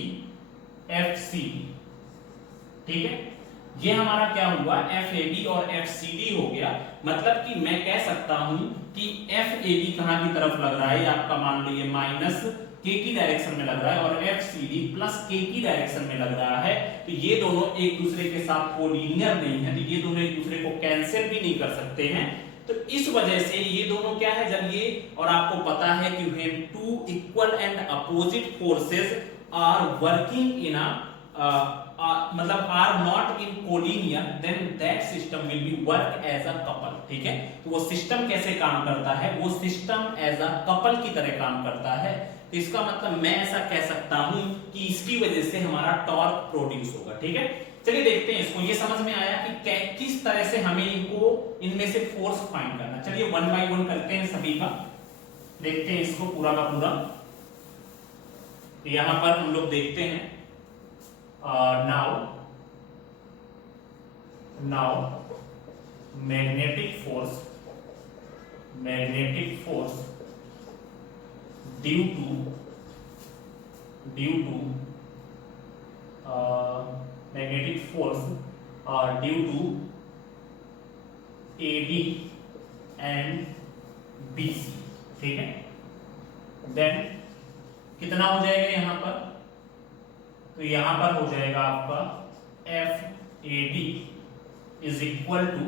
F C D. ठीक है, ये हमारा क्या हुआ, एफ ए बी और एफ सी डी हो गया। मतलब कि मैं कह सकता हूं कि एफ ए बी कहां की तरफ लग रहा है, आपका मान लो ये माइनस के की डायरेक्शन में लग रहा है, और एफ सी डी प्लस के की डायरेक्शन में लग रहा है। तो ये दोनों एक दूसरे के साथ कोलिनियर नहीं है, तो ये दोनों एक दूसरे को कैंसिल भी नहीं कर सकते हैं। तो इस वजह से ये दोनों क्या है, जब ये, और आपको पता है कि when two equal and opposite forces are working in मतलब are not in collinear, then that system will be work as a couple. ठीक है, तो वो सिस्टम कैसे काम करता है, वो सिस्टम एज अ कपल की तरह काम करता है। तो इसका मतलब मैं ऐसा कह सकता हूं कि इसकी वजह से हमारा टॉर्क प्रोड्यूस होगा। ठीक है, चलिए देखते हैं इसको, ये समझ में आया कि किस तरह से हमें इनको इनमें से फोर्स फाइंड करना। चलिए वन बाय वन करते हैं सभी का, देखते हैं इसको पूरा का पूरा। यहां पर हम लोग देखते हैं now magnetic force due to magnetic force due to AB and BC, ठीक है। देन कितना हो जाएगा यहाँ पर, तो यहाँ पर हो जाएगा आपका FAD इज इक्वल टू,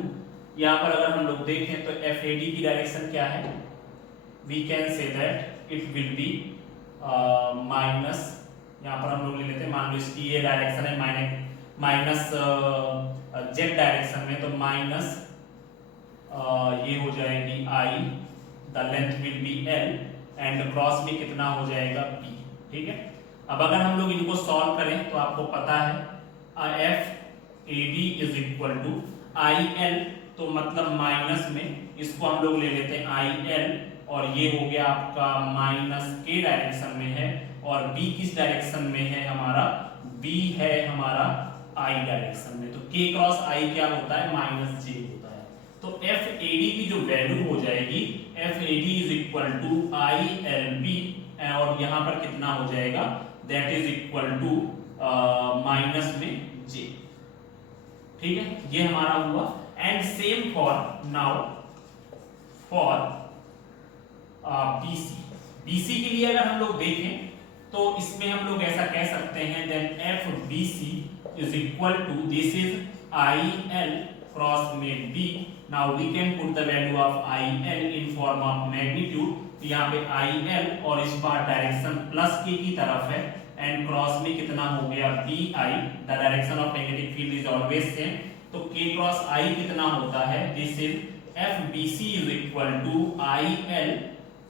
यहाँ पर अगर हम लोग देखें तो FAD की डायरेक्शन क्या है, we can say that it will be minus, यहाँ पर हम लोग ले लेते हैं, मान लो इसकी ये डायरेक्शन है माइनस जेड डायरेक्शन में, तो माइनस ये हो जाएगी I, the length will be L and cross में कितना हो जाएगा B, ठीक है। अब अगर हम लोग इनको सॉल्व करें तो आपको पता है FAD is equal to IL, तो मतलब माइनस में इसको हम लोग ले लेते हैं IL, और ये हो गया आपका माइनस K डायरेक्शन में है, और B किस डायरेक्शन में है हमारा, B है हमारा I डायरेक्शन में, तो K क्रॉस I क्या होता है, माइनस J होता है। तो FAD की जो वैल्यू हो जाएगी, FAD is equal to ILB, और यहाँ पर कितना हो जाएगा, that is equal to minus में J, ठीक है, ये हमारा हुआ। And same for now for BC के लिए अगर हम लोग देखें तो इसमें हम लोग ऐसा कह सकते हैं, then FBC is equal to, this is IL cross में B, now we can put the value of IL in form of magnitude, यहाँ पे IL और इस बार डायरेक्शन प्लस K की तरफ है, एंड क्रॉस में कितना हो गया BI, the direction of magnetic field is always same, तो K क्रॉस I कितना होता है, this is FBC is equal to IL,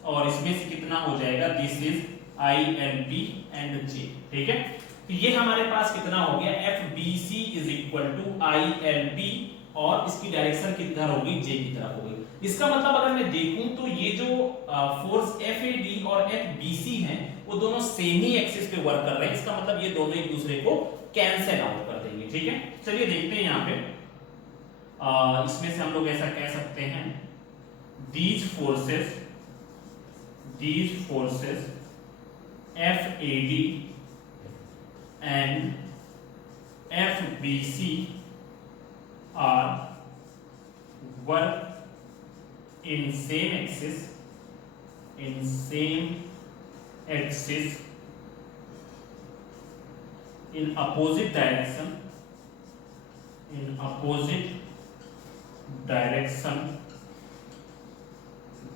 और इसमें से कितना हो जाएगा, this is ILB and J, ठीक है। तो ये हमारे पास कितना हो गया, FBC is equal to ILB, और इसकी डायरेक्शन किधर होगी, J की तरफ होगी। इसका मतलब अगर मैं देखूं तो ये जो फोर्स FAD और FBC हैं वो दोनों सेम ही एक्सिस पे वर्क कर रहे हैं, इसका मतलब ये दोनों एक दूसरे को कैंसिल आउट कर देंगे, ठीक है। चलिए देखते हैं यहाँ पे, इसमें से हम लोग ऐसा कह सकते हैं, these forces FAD and FBC are work in same axis in opposite direction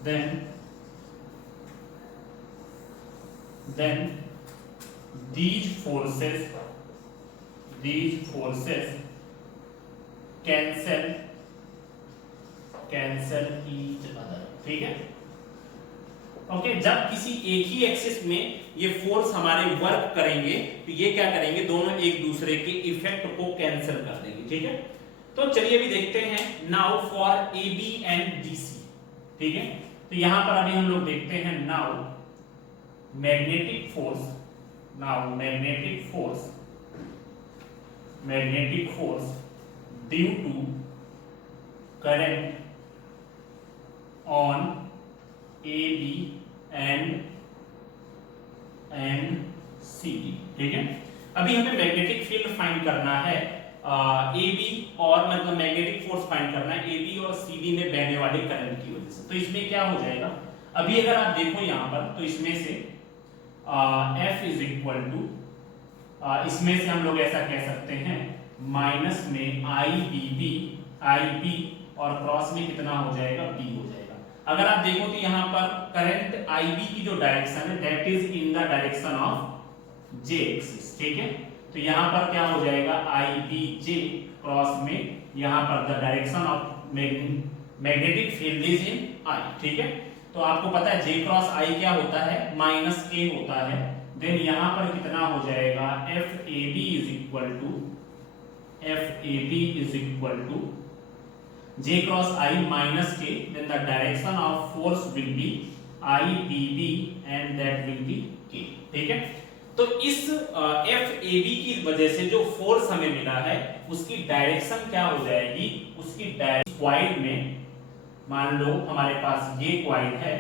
then these forces cancel each other, ठीक है। ओके, जब किसी एक ही एक्सिस में ये फोर्स हमारे वर्क करेंगे तो ये क्या करेंगे, दोनों एक दूसरे के इफेक्ट को कैंसिल कर देंगे, ठीक है। तो चलिए अभी देखते हैं, now for AB and BC, ठीक है। तो यहां पर अभी हम लोग देखते हैं, now magnetic force due to current on AB and CD, ठीक है। अभी हमें मैग्नेटिक फील्ड फाइंड करना है, AB और मतलब मैग्नेटिक फोर्स फाइंड करना है AB और CD में बहने वाले करंट की वजह से। तो इसमें क्या हो जाएगा, अभी अगर आप देखो यहाँ पर, तो इसमें से F इज इक्वल टू, इसमें से हम लोग ऐसा कह सकते हैं, माइनस में IB और क्रॉस में कितना हो जाएगा, B हो जाएगा। अगर आप देखो तो यहाँ पर करंट IB की जो डायरेक्शन है that is in the direction of J axis, ठीक है। तो यहाँ पर क्या हो जाएगा, IBJ क्रॉस में यहाँ पर the direction of magnetic field is in I, ठीक है। तो आपको पता है J क्रॉस I क्या होता है, माइनस K होता है। देन यहाँ पर कितना हो जाएगा, FAB is equal to J cross I minus K, then the direction of force will be IBB and that will be K, ठीक है। तो इस FAB की वजह से जो फोर्स हमें मिला है उसकी डायरेक्शन क्या हो जाएगी, उसकी डायरेक्शन कॉइल में, मान लो हमारे पास ये कॉइल है,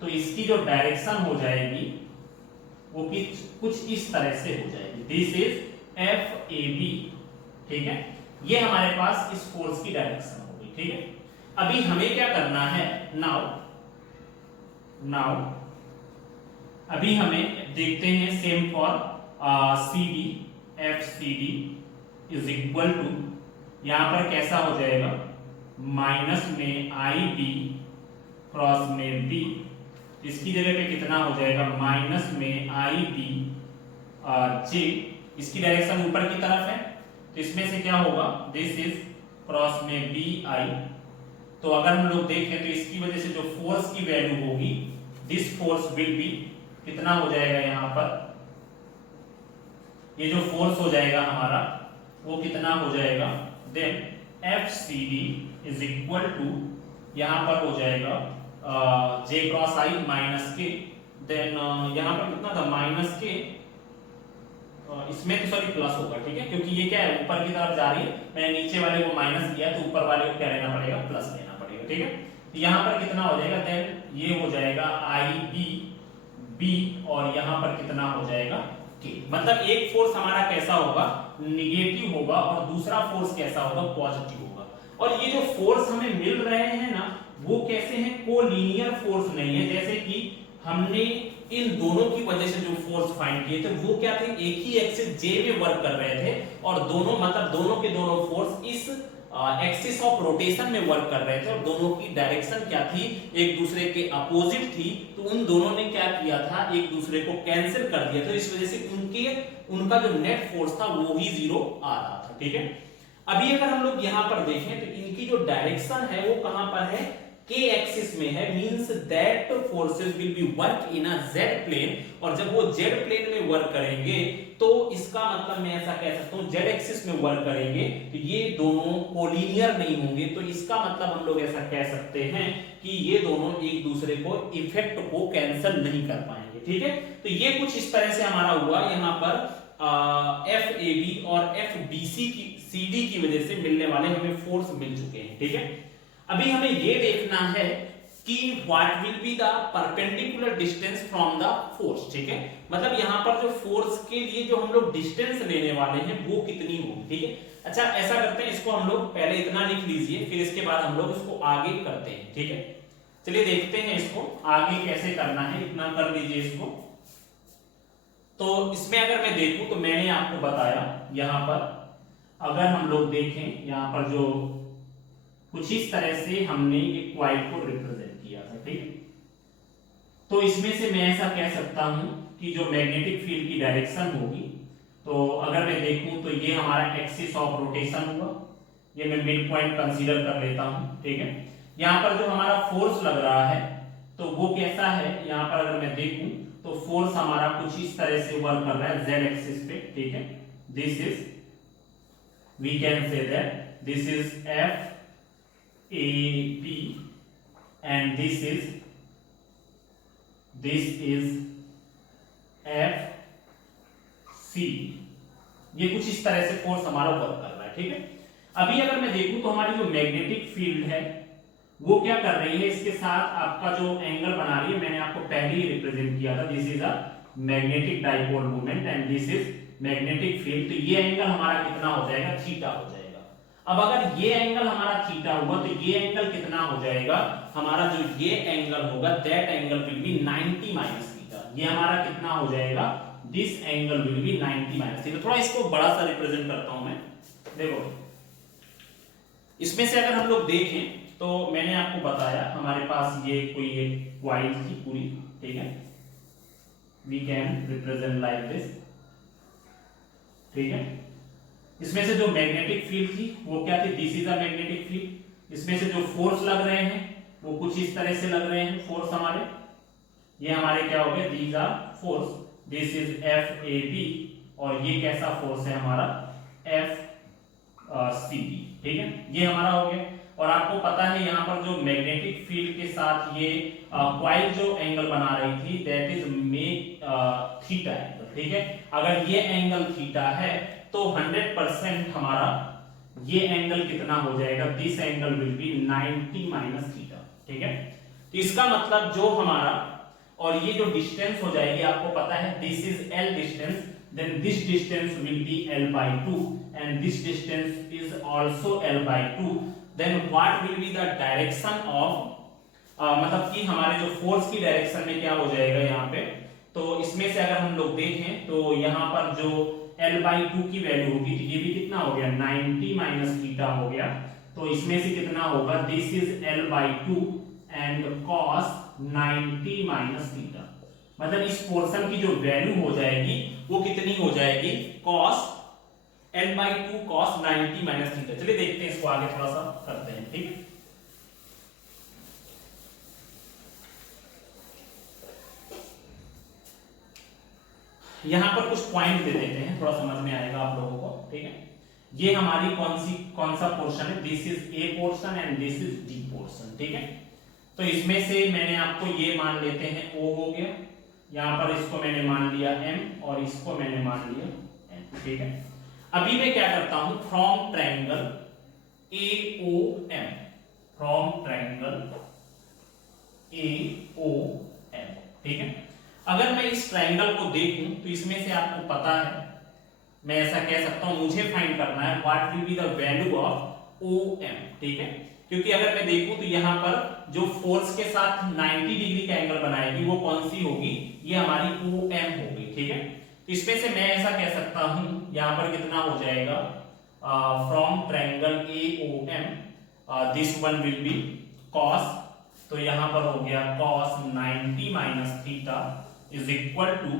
तो इसकी जो डायरेक्शन हो जाएगी वो कुछ इस तरह से हो जाएगी। दिस इज FAB, ठीक है। ये हमारे पास इस फोर्स की डायरेक्शन होगी, ठीक है। अभी हमें क्या करना है, नाउ अभी हमें देखते हैं same for CD, FCD is equal to, यहां पर कैसा हो जाएगा, माइनस में IB क्रॉस में B, इसकी जगह पे कितना हो जाएगा, माइनस में IB J, इसकी डायरेक्शन ऊपर की तरफ है तो इसमें से क्या होगा, दिस इज क्रॉस में BI। तो अगर हम लोग देखें तो इसकी वजह से जो फोर्स की वैल्यू होगी, दिस फोर्स विल बी, कितना हो जाएगा यहां पर, ये जो फोर्स हो जाएगा हमारा वो कितना हो जाएगा, then FCD is equal to, यहां पर हो जाएगा J cross I minus K, then यहां पर कितना था, माइनस के, इसमें तो सॉरी प्लस होगा, ठीक है, क्योंकि ये क्या है, ऊपर की तरफ जा रही है, मैंने नीचे वाले को माइनस किया तो ऊपर वाले को क्या लेना पड़ेगा, प्लस लेना पड़ेगा, ठीक है। तो यहाँ पर कितना हो जाएगा, देन ये हो जाएगा IB B, और यहाँ पर कितना हो जाएगा K। मतलब एक फोर्स हमारा कैसा होगा, निगेटिव होगा, और दूसरा फोर्स कैसा होगा, पॉजिटिव होगा। और ये जो फोर्स हमें मिल रहे हैं ना, वो कैसे हैं, कोलिनियर फोर्स नहीं है। जैसे कि हमने इन दोनों की वजह से जो फोर्स फाइंड किए थे वो क्या थे, एक ही एक्सिस J में वर्क कर रहे थे, और दोनों मतलब दोनों के दोनों फोर्स इस एक्सिस ऑफ रोटेशन में वर्क कर रहे थे, और दोनों की डायरेक्शन क्या थी, एक दूसरे के अपोजिट थी। तो उन दोनों ने क्या किया था, एक दूसरे को कैंसिल कर दिया था, इस वजह से उनका जो नेट फोर्स था वो ही 0 आ रहा था, ठीक है। अभी अगर हम लोग यहाँ पर देखें तो इनकी जो डायरेक्शन है वो कहां पर है, K एक्सिस में है, means that forces will be work in a Z plane, और जब वो Z प्लेन में वर्क करेंगे तो इसका मतलब मैं ऐसा कह सकता हूं, Z एक्सिस में वर्क करेंगे तो ये दोनों कोलिनियर नहीं होंगे। तो इसका मतलब हम लोग ऐसा कह सकते हैं कि ये दोनों एक दूसरे को इफेक्ट को कैंसिल नहीं कर पाएंगे, ठीक है। तो ये कुछ इस तरह से हमारा हुआ, यहाँ पर FAB और FBC की CD की वजह से मिलने वाले हमें फोर्स मिल चुके हैं, ठीक है। अभी हमें ये देखना है कि what will be the perpendicular distance from the force, ठीक है। मतलब यहाँ पर जो फोर्स के लिए जो हम लोग डिस्टेंस लेने वाले हैं वो कितनी होगी, ठीक है। अच्छा ऐसा करते हैं, इसको हम लोग पहले इतना लिख लीजिए, फिर इसके बाद हम लोग इसको आगे करते हैं, ठीक है। चलिए देखते हैं इसको आगे कैसे करना है, इतना कर लीजिए इसको। तो इसमें अगर मैं देखूं तो मैंने आपको बताया, यहाँ पर अगर हम लोग देखें, यहाँ पर जो कुछ इस तरह से हमने एक क्वाइल को रिप्रेजेंट किया था, ठीक। तो इसमें से मैं ऐसा कह सकता हूं कि जो मैग्नेटिक फील्ड की डायरेक्शन होगी, तो अगर मैं देखूं तो ये हमारा एक्सिस ऑफ रोटेशन हुआ, ये मैं मिड पॉइंट कंसीडर कर लेता हूं, ठीक है। यहाँ पर जो हमारा फोर्स लग रहा है तो वो कैसा है, यहाँ पर अगर मैं देखूं तो फोर्स हमारा कुछ इस तरह से वर्क कर रहा है Z एक्सिस पे, ठीक है। This is, we can say that this is FAB and this is FCD। ये कुछ इस तरह से फोर्स हमारा वर्क कर रहा है, ठीक है। अभी अगर मैं देखूं तो हमारी जो मैग्नेटिक फील्ड है वो क्या कर रही है, इसके साथ आपका जो एंगल बना रही है, मैंने आपको पहले ही रिप्रेजेंट किया था, this is a magnetic dipole moment and this is magnetic field. तो ये एंगल हमारा कितना हो जाएगा, थीटा हो जाएगा। अब अगर ये एंगल हमारा थीटा हुआ तो ये एंगल कितना हो जाएगा, हमारा जो ये एंगल होगा दैट एंगल विल बी 90 माइनस थीटा। ये हमारा कितना हो जाएगा, दिस एंगल विल बी 90 माइनस थीटा। थोड़ा इसको बड़ा सा रिप्रेजेंट करता हूं मैं, देखो इसमें से अगर हम लोग देखें तो मैंने आपको बताया हमारे पास ये कोई एक क्वाइल थी पूरी, ठीक है। We can represent like this, ठीक है। इसमें से जो मैग्नेटिक फील्ड थी वो क्या थी, this is a magnetic field. इसमें से जो फोर्स लग रहे हैं वो कुछ इस तरह से लग रहे हैं फोर्स हमारे, ये हमारे क्या हो गए, these are force, this is FAB, और ये कैसा फोर्स है हमारा FCD, ठीक है। ये हमारा हो गया। और आपको पता है यहाँ पर जो मैग्नेटिक फील्ड के साथ ये क्वाइल जो एंगल बना रही थी दैट इज थीटा एंगल, ठीक है। अगर ये एंगल थीटा है तो 100% हमारा ये एंगल कितना हो जाएगा, दिस एंगल विल बी 90 माइनस थीटा, ठीक है। तो इसका मतलब जो हमारा और ये जो डिस्टेंस हो जाएगी आपको पता है this is L distance, then this distance will be L by 2 and this distance is also L by 2, then what will be the direction of मतलब कि हमारे जो फोर्स की डायरेक्शन में क्या हो जाएगा यहाँ पे, तो इसमें से अगर हम लोग देखें तो यहाँ पर जो L by 2 की वैल्यू होगी तो ये भी कितना हो गया 90 माइनस थीटा हो गया, तो इसमें से कितना होगा this is L by 2 and cos 90 माइनस थीटा, मतलब इस पोर्शन की जो वैल्यू हो जाएगी वो कितनी हो जाएगी cos L by 2 cos 90 माइनस थीटा। चलिए देखते हैं इसको आगे थोड़ा सा करते हैं, ठीक है। यहां पर कुछ पॉइंट दे देते हैं, थोड़ा समझ में आएगा आप लोगों को, ठीक है। ये हमारी कौन सा पोर्शन है, this is a portion and this is D portion, ठीक है। तो इसमें से मैंने आपको ये मान लेते हैं O हो गया, यहां पर इसको मैंने मान लिया M और इसको मैंने मान लिया N, ठीक है। अभी मैं क्या करता हूं, from triangle AOM, from triangle AOM, ठीक है। अगर मैं इस ट्रायंगल को देखूं तो इसमें से आपको पता है, मैं ऐसा कह सकता हूं मुझे फाइंड करना है what will be the value of OM, ठीक है। क्योंकि अगर मैं देखूं तो यहां पर जो फोर्स के साथ 90 डिग्री का एंगल बनाएगी वो कौन सी होगी, ये हमारी OM होगी, ठीक है। तो इसमें से मैं ऐसा कह सकता हूं यहां पर कितना हो जाएगा, from triangle AOM this one will be cos, तो यहां पर हो गया cos 90 माइनस थीटा is equal to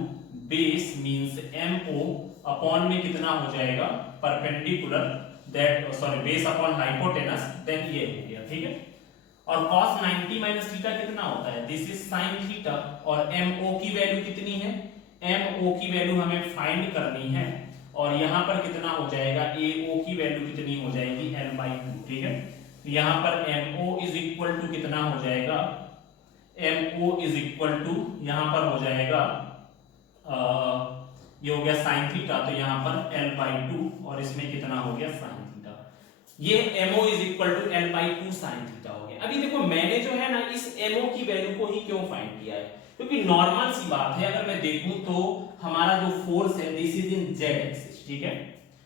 base means MO upon में कितना हो जाएगा perpendicular that sorry base upon hypotenuse, देन ये हो गया, ठीक है। और cos 90 माइनस थीटा कितना होता है, दिस इज sin थीटा, और MO की वैल्यू कितनी है, MO की वैल्यू हमें फाइंड करनी है, और यहां पर कितना हो जाएगा AO की वैल्यू कितनी हो जाएगी L by 2, ठीक है। तो यहां पर MO इज इक्वल टू कितना हो जाएगा, MO इज इक्वल टू यहां पर हो जाएगा ये हो गया sin थीटा, तो यहां पर L by 2 और इसमें कितना हो गया sin थीटा, ये MO is equal to L by 2 sin theta हो गया। अभी देखो मैंने जो है ना इस MO की वैल्यू को ही क्यों फाइंड किया है, क्योंकि नॉर्मल सी बात है, अगर मैं देखूं तो हमारा जो फोर्स है this is in Z axis, ठीक है।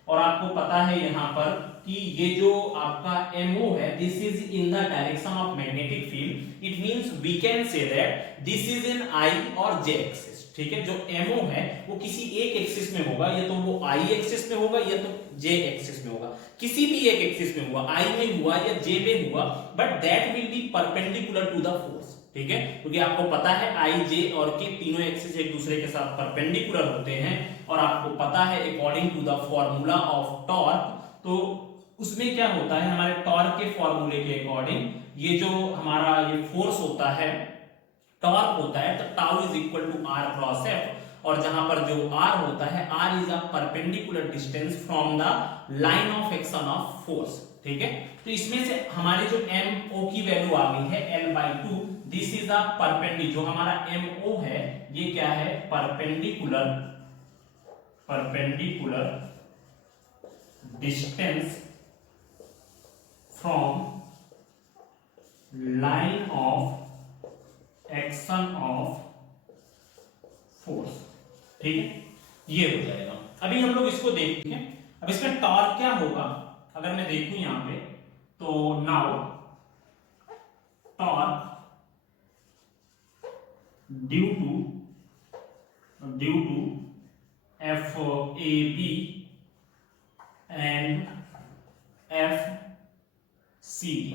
और आपको पता है यहां पर कि ये जो आपका MO है this is in the direction of magnetic field, it means we can say that this is in I और J एक्सिस, ठीक है। जो MO है वो किसी एक एक्सिस में होगा, या तो वो I एक्सिस में होगा या तो J एक्सिस में होगा, किसी भी एक एक्सिस में हुआ, I में हुआ या J में हुआ, but that will be perpendicular to the force, ठीक है। क्योंकि आपको पता है I, J और K तीनों एक्सिस एक दूसरे के साथ परपेंडिकुलर होते हैं, और आपको पता है according to the formula of torque, तो उसमें क्या होता है हमारे टॉर्क के फॉर्मूले के अकॉर्डिंग ये जो हमारा ये फोर्स होता है टॉर्क होता है, तो tau is equal to R cross F, और जहां पर जो R होता है R is a perpendicular distance from the line of action of force, ठीक है। तो इसमें से हमारे जो MO की वैल्यू आ गई है L by 2, this is a perpendicular, जो हमारा MO है ये क्या है perpendicular distance from line of action of force, ठीक है, ये हो जाएगा। अभी हम लोग इसको देखते हैं, अब इसका टॉर्क क्या होगा, अगर मैं देखूं यहां पे तो now torque due to FAB and FCD,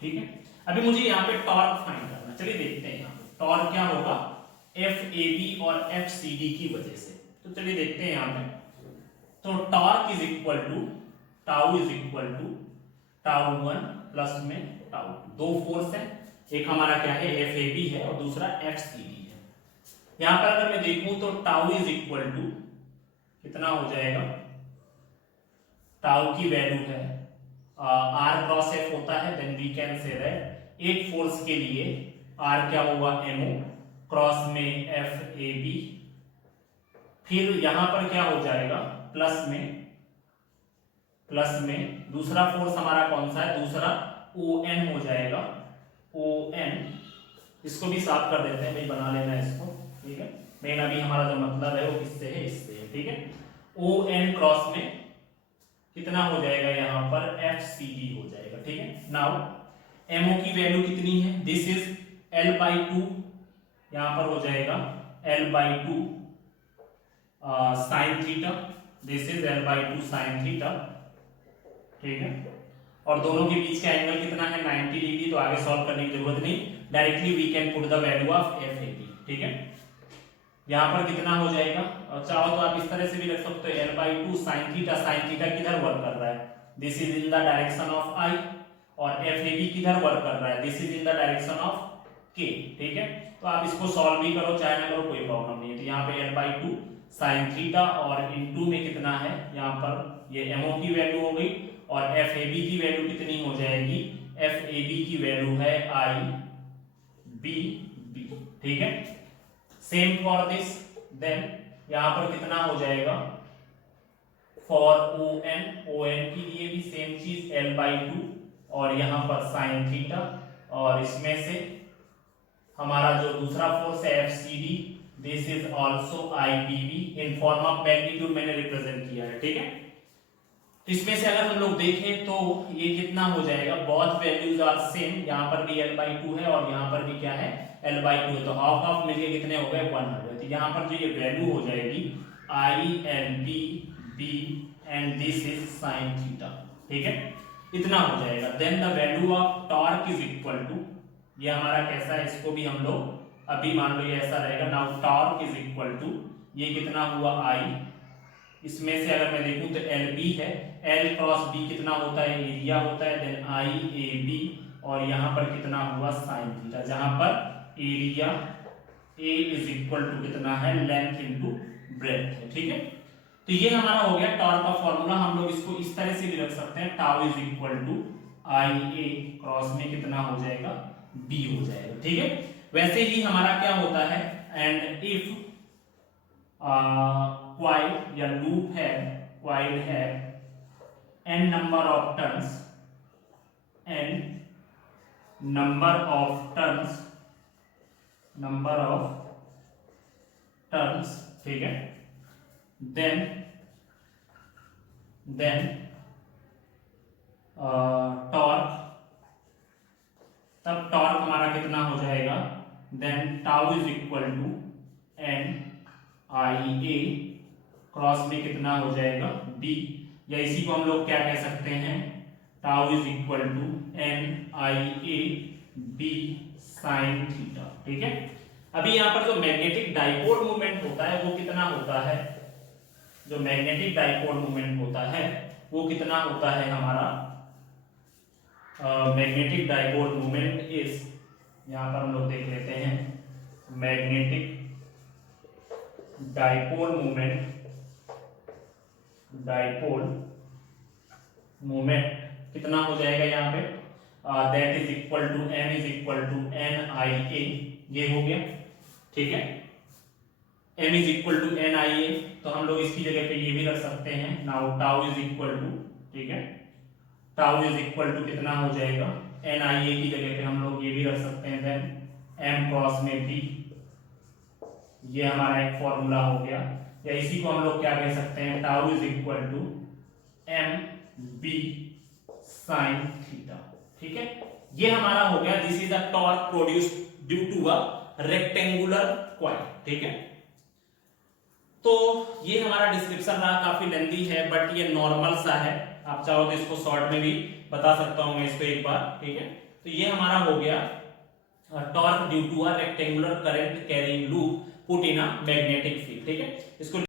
ठीक है। अभी मुझे यहाँ पे टॉर्क फाइंड करना, चलिए देखते हैं यहाँ पे टॉर्क क्या होगा FAB और FCD की वजह से, तो चलिए देखते हैं यहाँ पे। तो torque is equal to tau is equal to tau 1 plus में टाउ 2, दो फोर्स है, एक हमारा क्या है FAB है और दूसरा FCD है। यहाँ पर अगर मैं देखूं तो टाउ इज इक्वल टू कितना हो जाएगा, टाउ की वैल्यू है R क्रॉस F होता है, then we can say that एक फोर्स के लिए R क्या होगा MO क्रॉस में FAB, फिर यहां पर क्या हो जाएगा प्लस में दूसरा फोर्स हमारा कौन सा है, दूसरा ON हो जाएगा, ON इसको भी साफ कर देते हैं भाई, बना लेना इसको, ठीक है। मेन अभी हमारा जो मतलब है वो किससे है, इससे है, ठीक है। ओ एन क्रॉस में कितना हो जाएगा यहाँ पर, एफ सी डी हो जाएगा, ठीक है। नाउ एमओ की वैल्यू कितनी है, this is L by to, यहाँ पर हो जाएगा L by two sine theta, this is L by two sine theta, ठीक है। और दोनों के बीच का एंगल कितना है, 90 डिग्री, तो आगे सॉल्व करने की जरूरत नहीं, directly we can put the value of F A T, ठीक है। यहाँ पर कितना हो जाएगा, और चाहो तो आप इस तरह से भी रख सकते हो, L by two sine theta किधर वर्क कर रहा है, this is in the direction of I, और एफ ए बी किधर वर्क कर रहा है, this is in the direction of K, ठीक है। तो आप इसको सॉल्व भी करो चाहे ना करो, कोई प्रॉब्लम नहीं है। तो यहाँ पे L by two sine theta और इनटू में कितना है, यहाँ पर ये एमओ की वैल्यू हो गई, और एफ ए बी की वैल्यू कितनी हो जाएगी, एफ ए बी की वैल्यू है आई बी बी, ठीक है। सेम फॉर दिस, देन यहां पर कितना हो जाएगा, फॉर ओ एन के लिए भी सेम चीज एल बाई टू, और यहां पर साइन थीटा, और इसमें से हमारा जो दूसरा फोर्स है F C D, this is also I B B, in form of magnitude मैंने रिप्रेजेंट किया है, ठीक है। इसमें से अगर हम लोग देखें तो ये कितना हो जाएगा, बोथ वैल्यूज आर सेम, यहाँ पर भी एल बाई टू है और यहाँ पर भी क्या है, एल बाई टू है, तो हाफ हाफ मिलके कितने हो गए, 100। तो यहाँ पर जो ये वैल्यू हो जाएगी I N B B and this is sine theta, ठीक है, इतना हो जाएगा। Then the value of torque is equal to, ये हमारा कैसा है, इसको भी हम लोग अभी मान लो ये ऐसा रहेगा, now torque is equal to, ये कितना हुआ आई, इसमें से अगर मैं देखूं तो एल बी है, एल क्रॉस बी कितना होता है, एरिया होता है, देन आई ए बी, और यहां पर कितना हुआ साइन थीटा, जहां पर area A is equal to कितना है, लेंथ इनटू ब्रेड्थ है, ठीक है। तो ये हमारा हो गया टॉर्क का फॉर्मूला। हम लोग इसको इस तरह से भी रख सकते हैं, tau is equal to I A cross में कितना हो जाएगा, बी हो जाएगा, ठीक है। वैसे ही हमारा क्या होता है, एंड इफ क्वाइल या लूप है, क्वाइल है n number of turns, n number of turns, ठीक है, then torque, तब टॉर्क हमारा कितना हो जाएगा, then tau is equal to N I A cross में कितना हो जाएगा, बी, या इसी को हम लोग क्या कह सकते हैं, tau is equal to N I A B sine theta, ठीक है। अभी यहाँ पर जो मैग्नेटिक डाइपोल मूवमेंट होता है वो कितना होता है, जो मैग्नेटिक डाइपोल मूवमेंट होता है वो कितना होता है हमारा, मैग्नेटिक डाइपोल मूवमेंट इज, यहाँ पर हम लोग देख लेते हैं, मैग्नेटिक डाइपोल मूवमेंट कितना हो जाएगा यहाँ पे, that is equal to m is equal to N I A, ये हो गया, ठीक है। m is equal to N I A, तो हम लोग इसकी जगह पे ये भी रख सकते हैं, now tau is equal to, ठीक है, टाउ इज इक्वल टू कितना हो जाएगा, एन आई ए की जगह पे हम लोग ये भी रख सकते हैं, देन m क्रॉस में b, ये हमारा एक फॉर्मूला हो गया। या इसी को हम लोग क्या कह सकते हैं, tau is equal to M B sine theta, ठीक है। ये हमारा हो गया, this is a torque produced due to a rectangular coil, ठीक है। तो ये हमारा डिस्क्रिप्शन रहा, काफी लेंथी है बट ये नॉर्मल सा है, आप चाहो तो इसको शॉर्ट में भी बता सकता हूं मैं इसको एक बार, ठीक है। तो ये हमारा हो गया torque due to a rectangular current carrying loop put in a magnetic field, ठीक है। इसको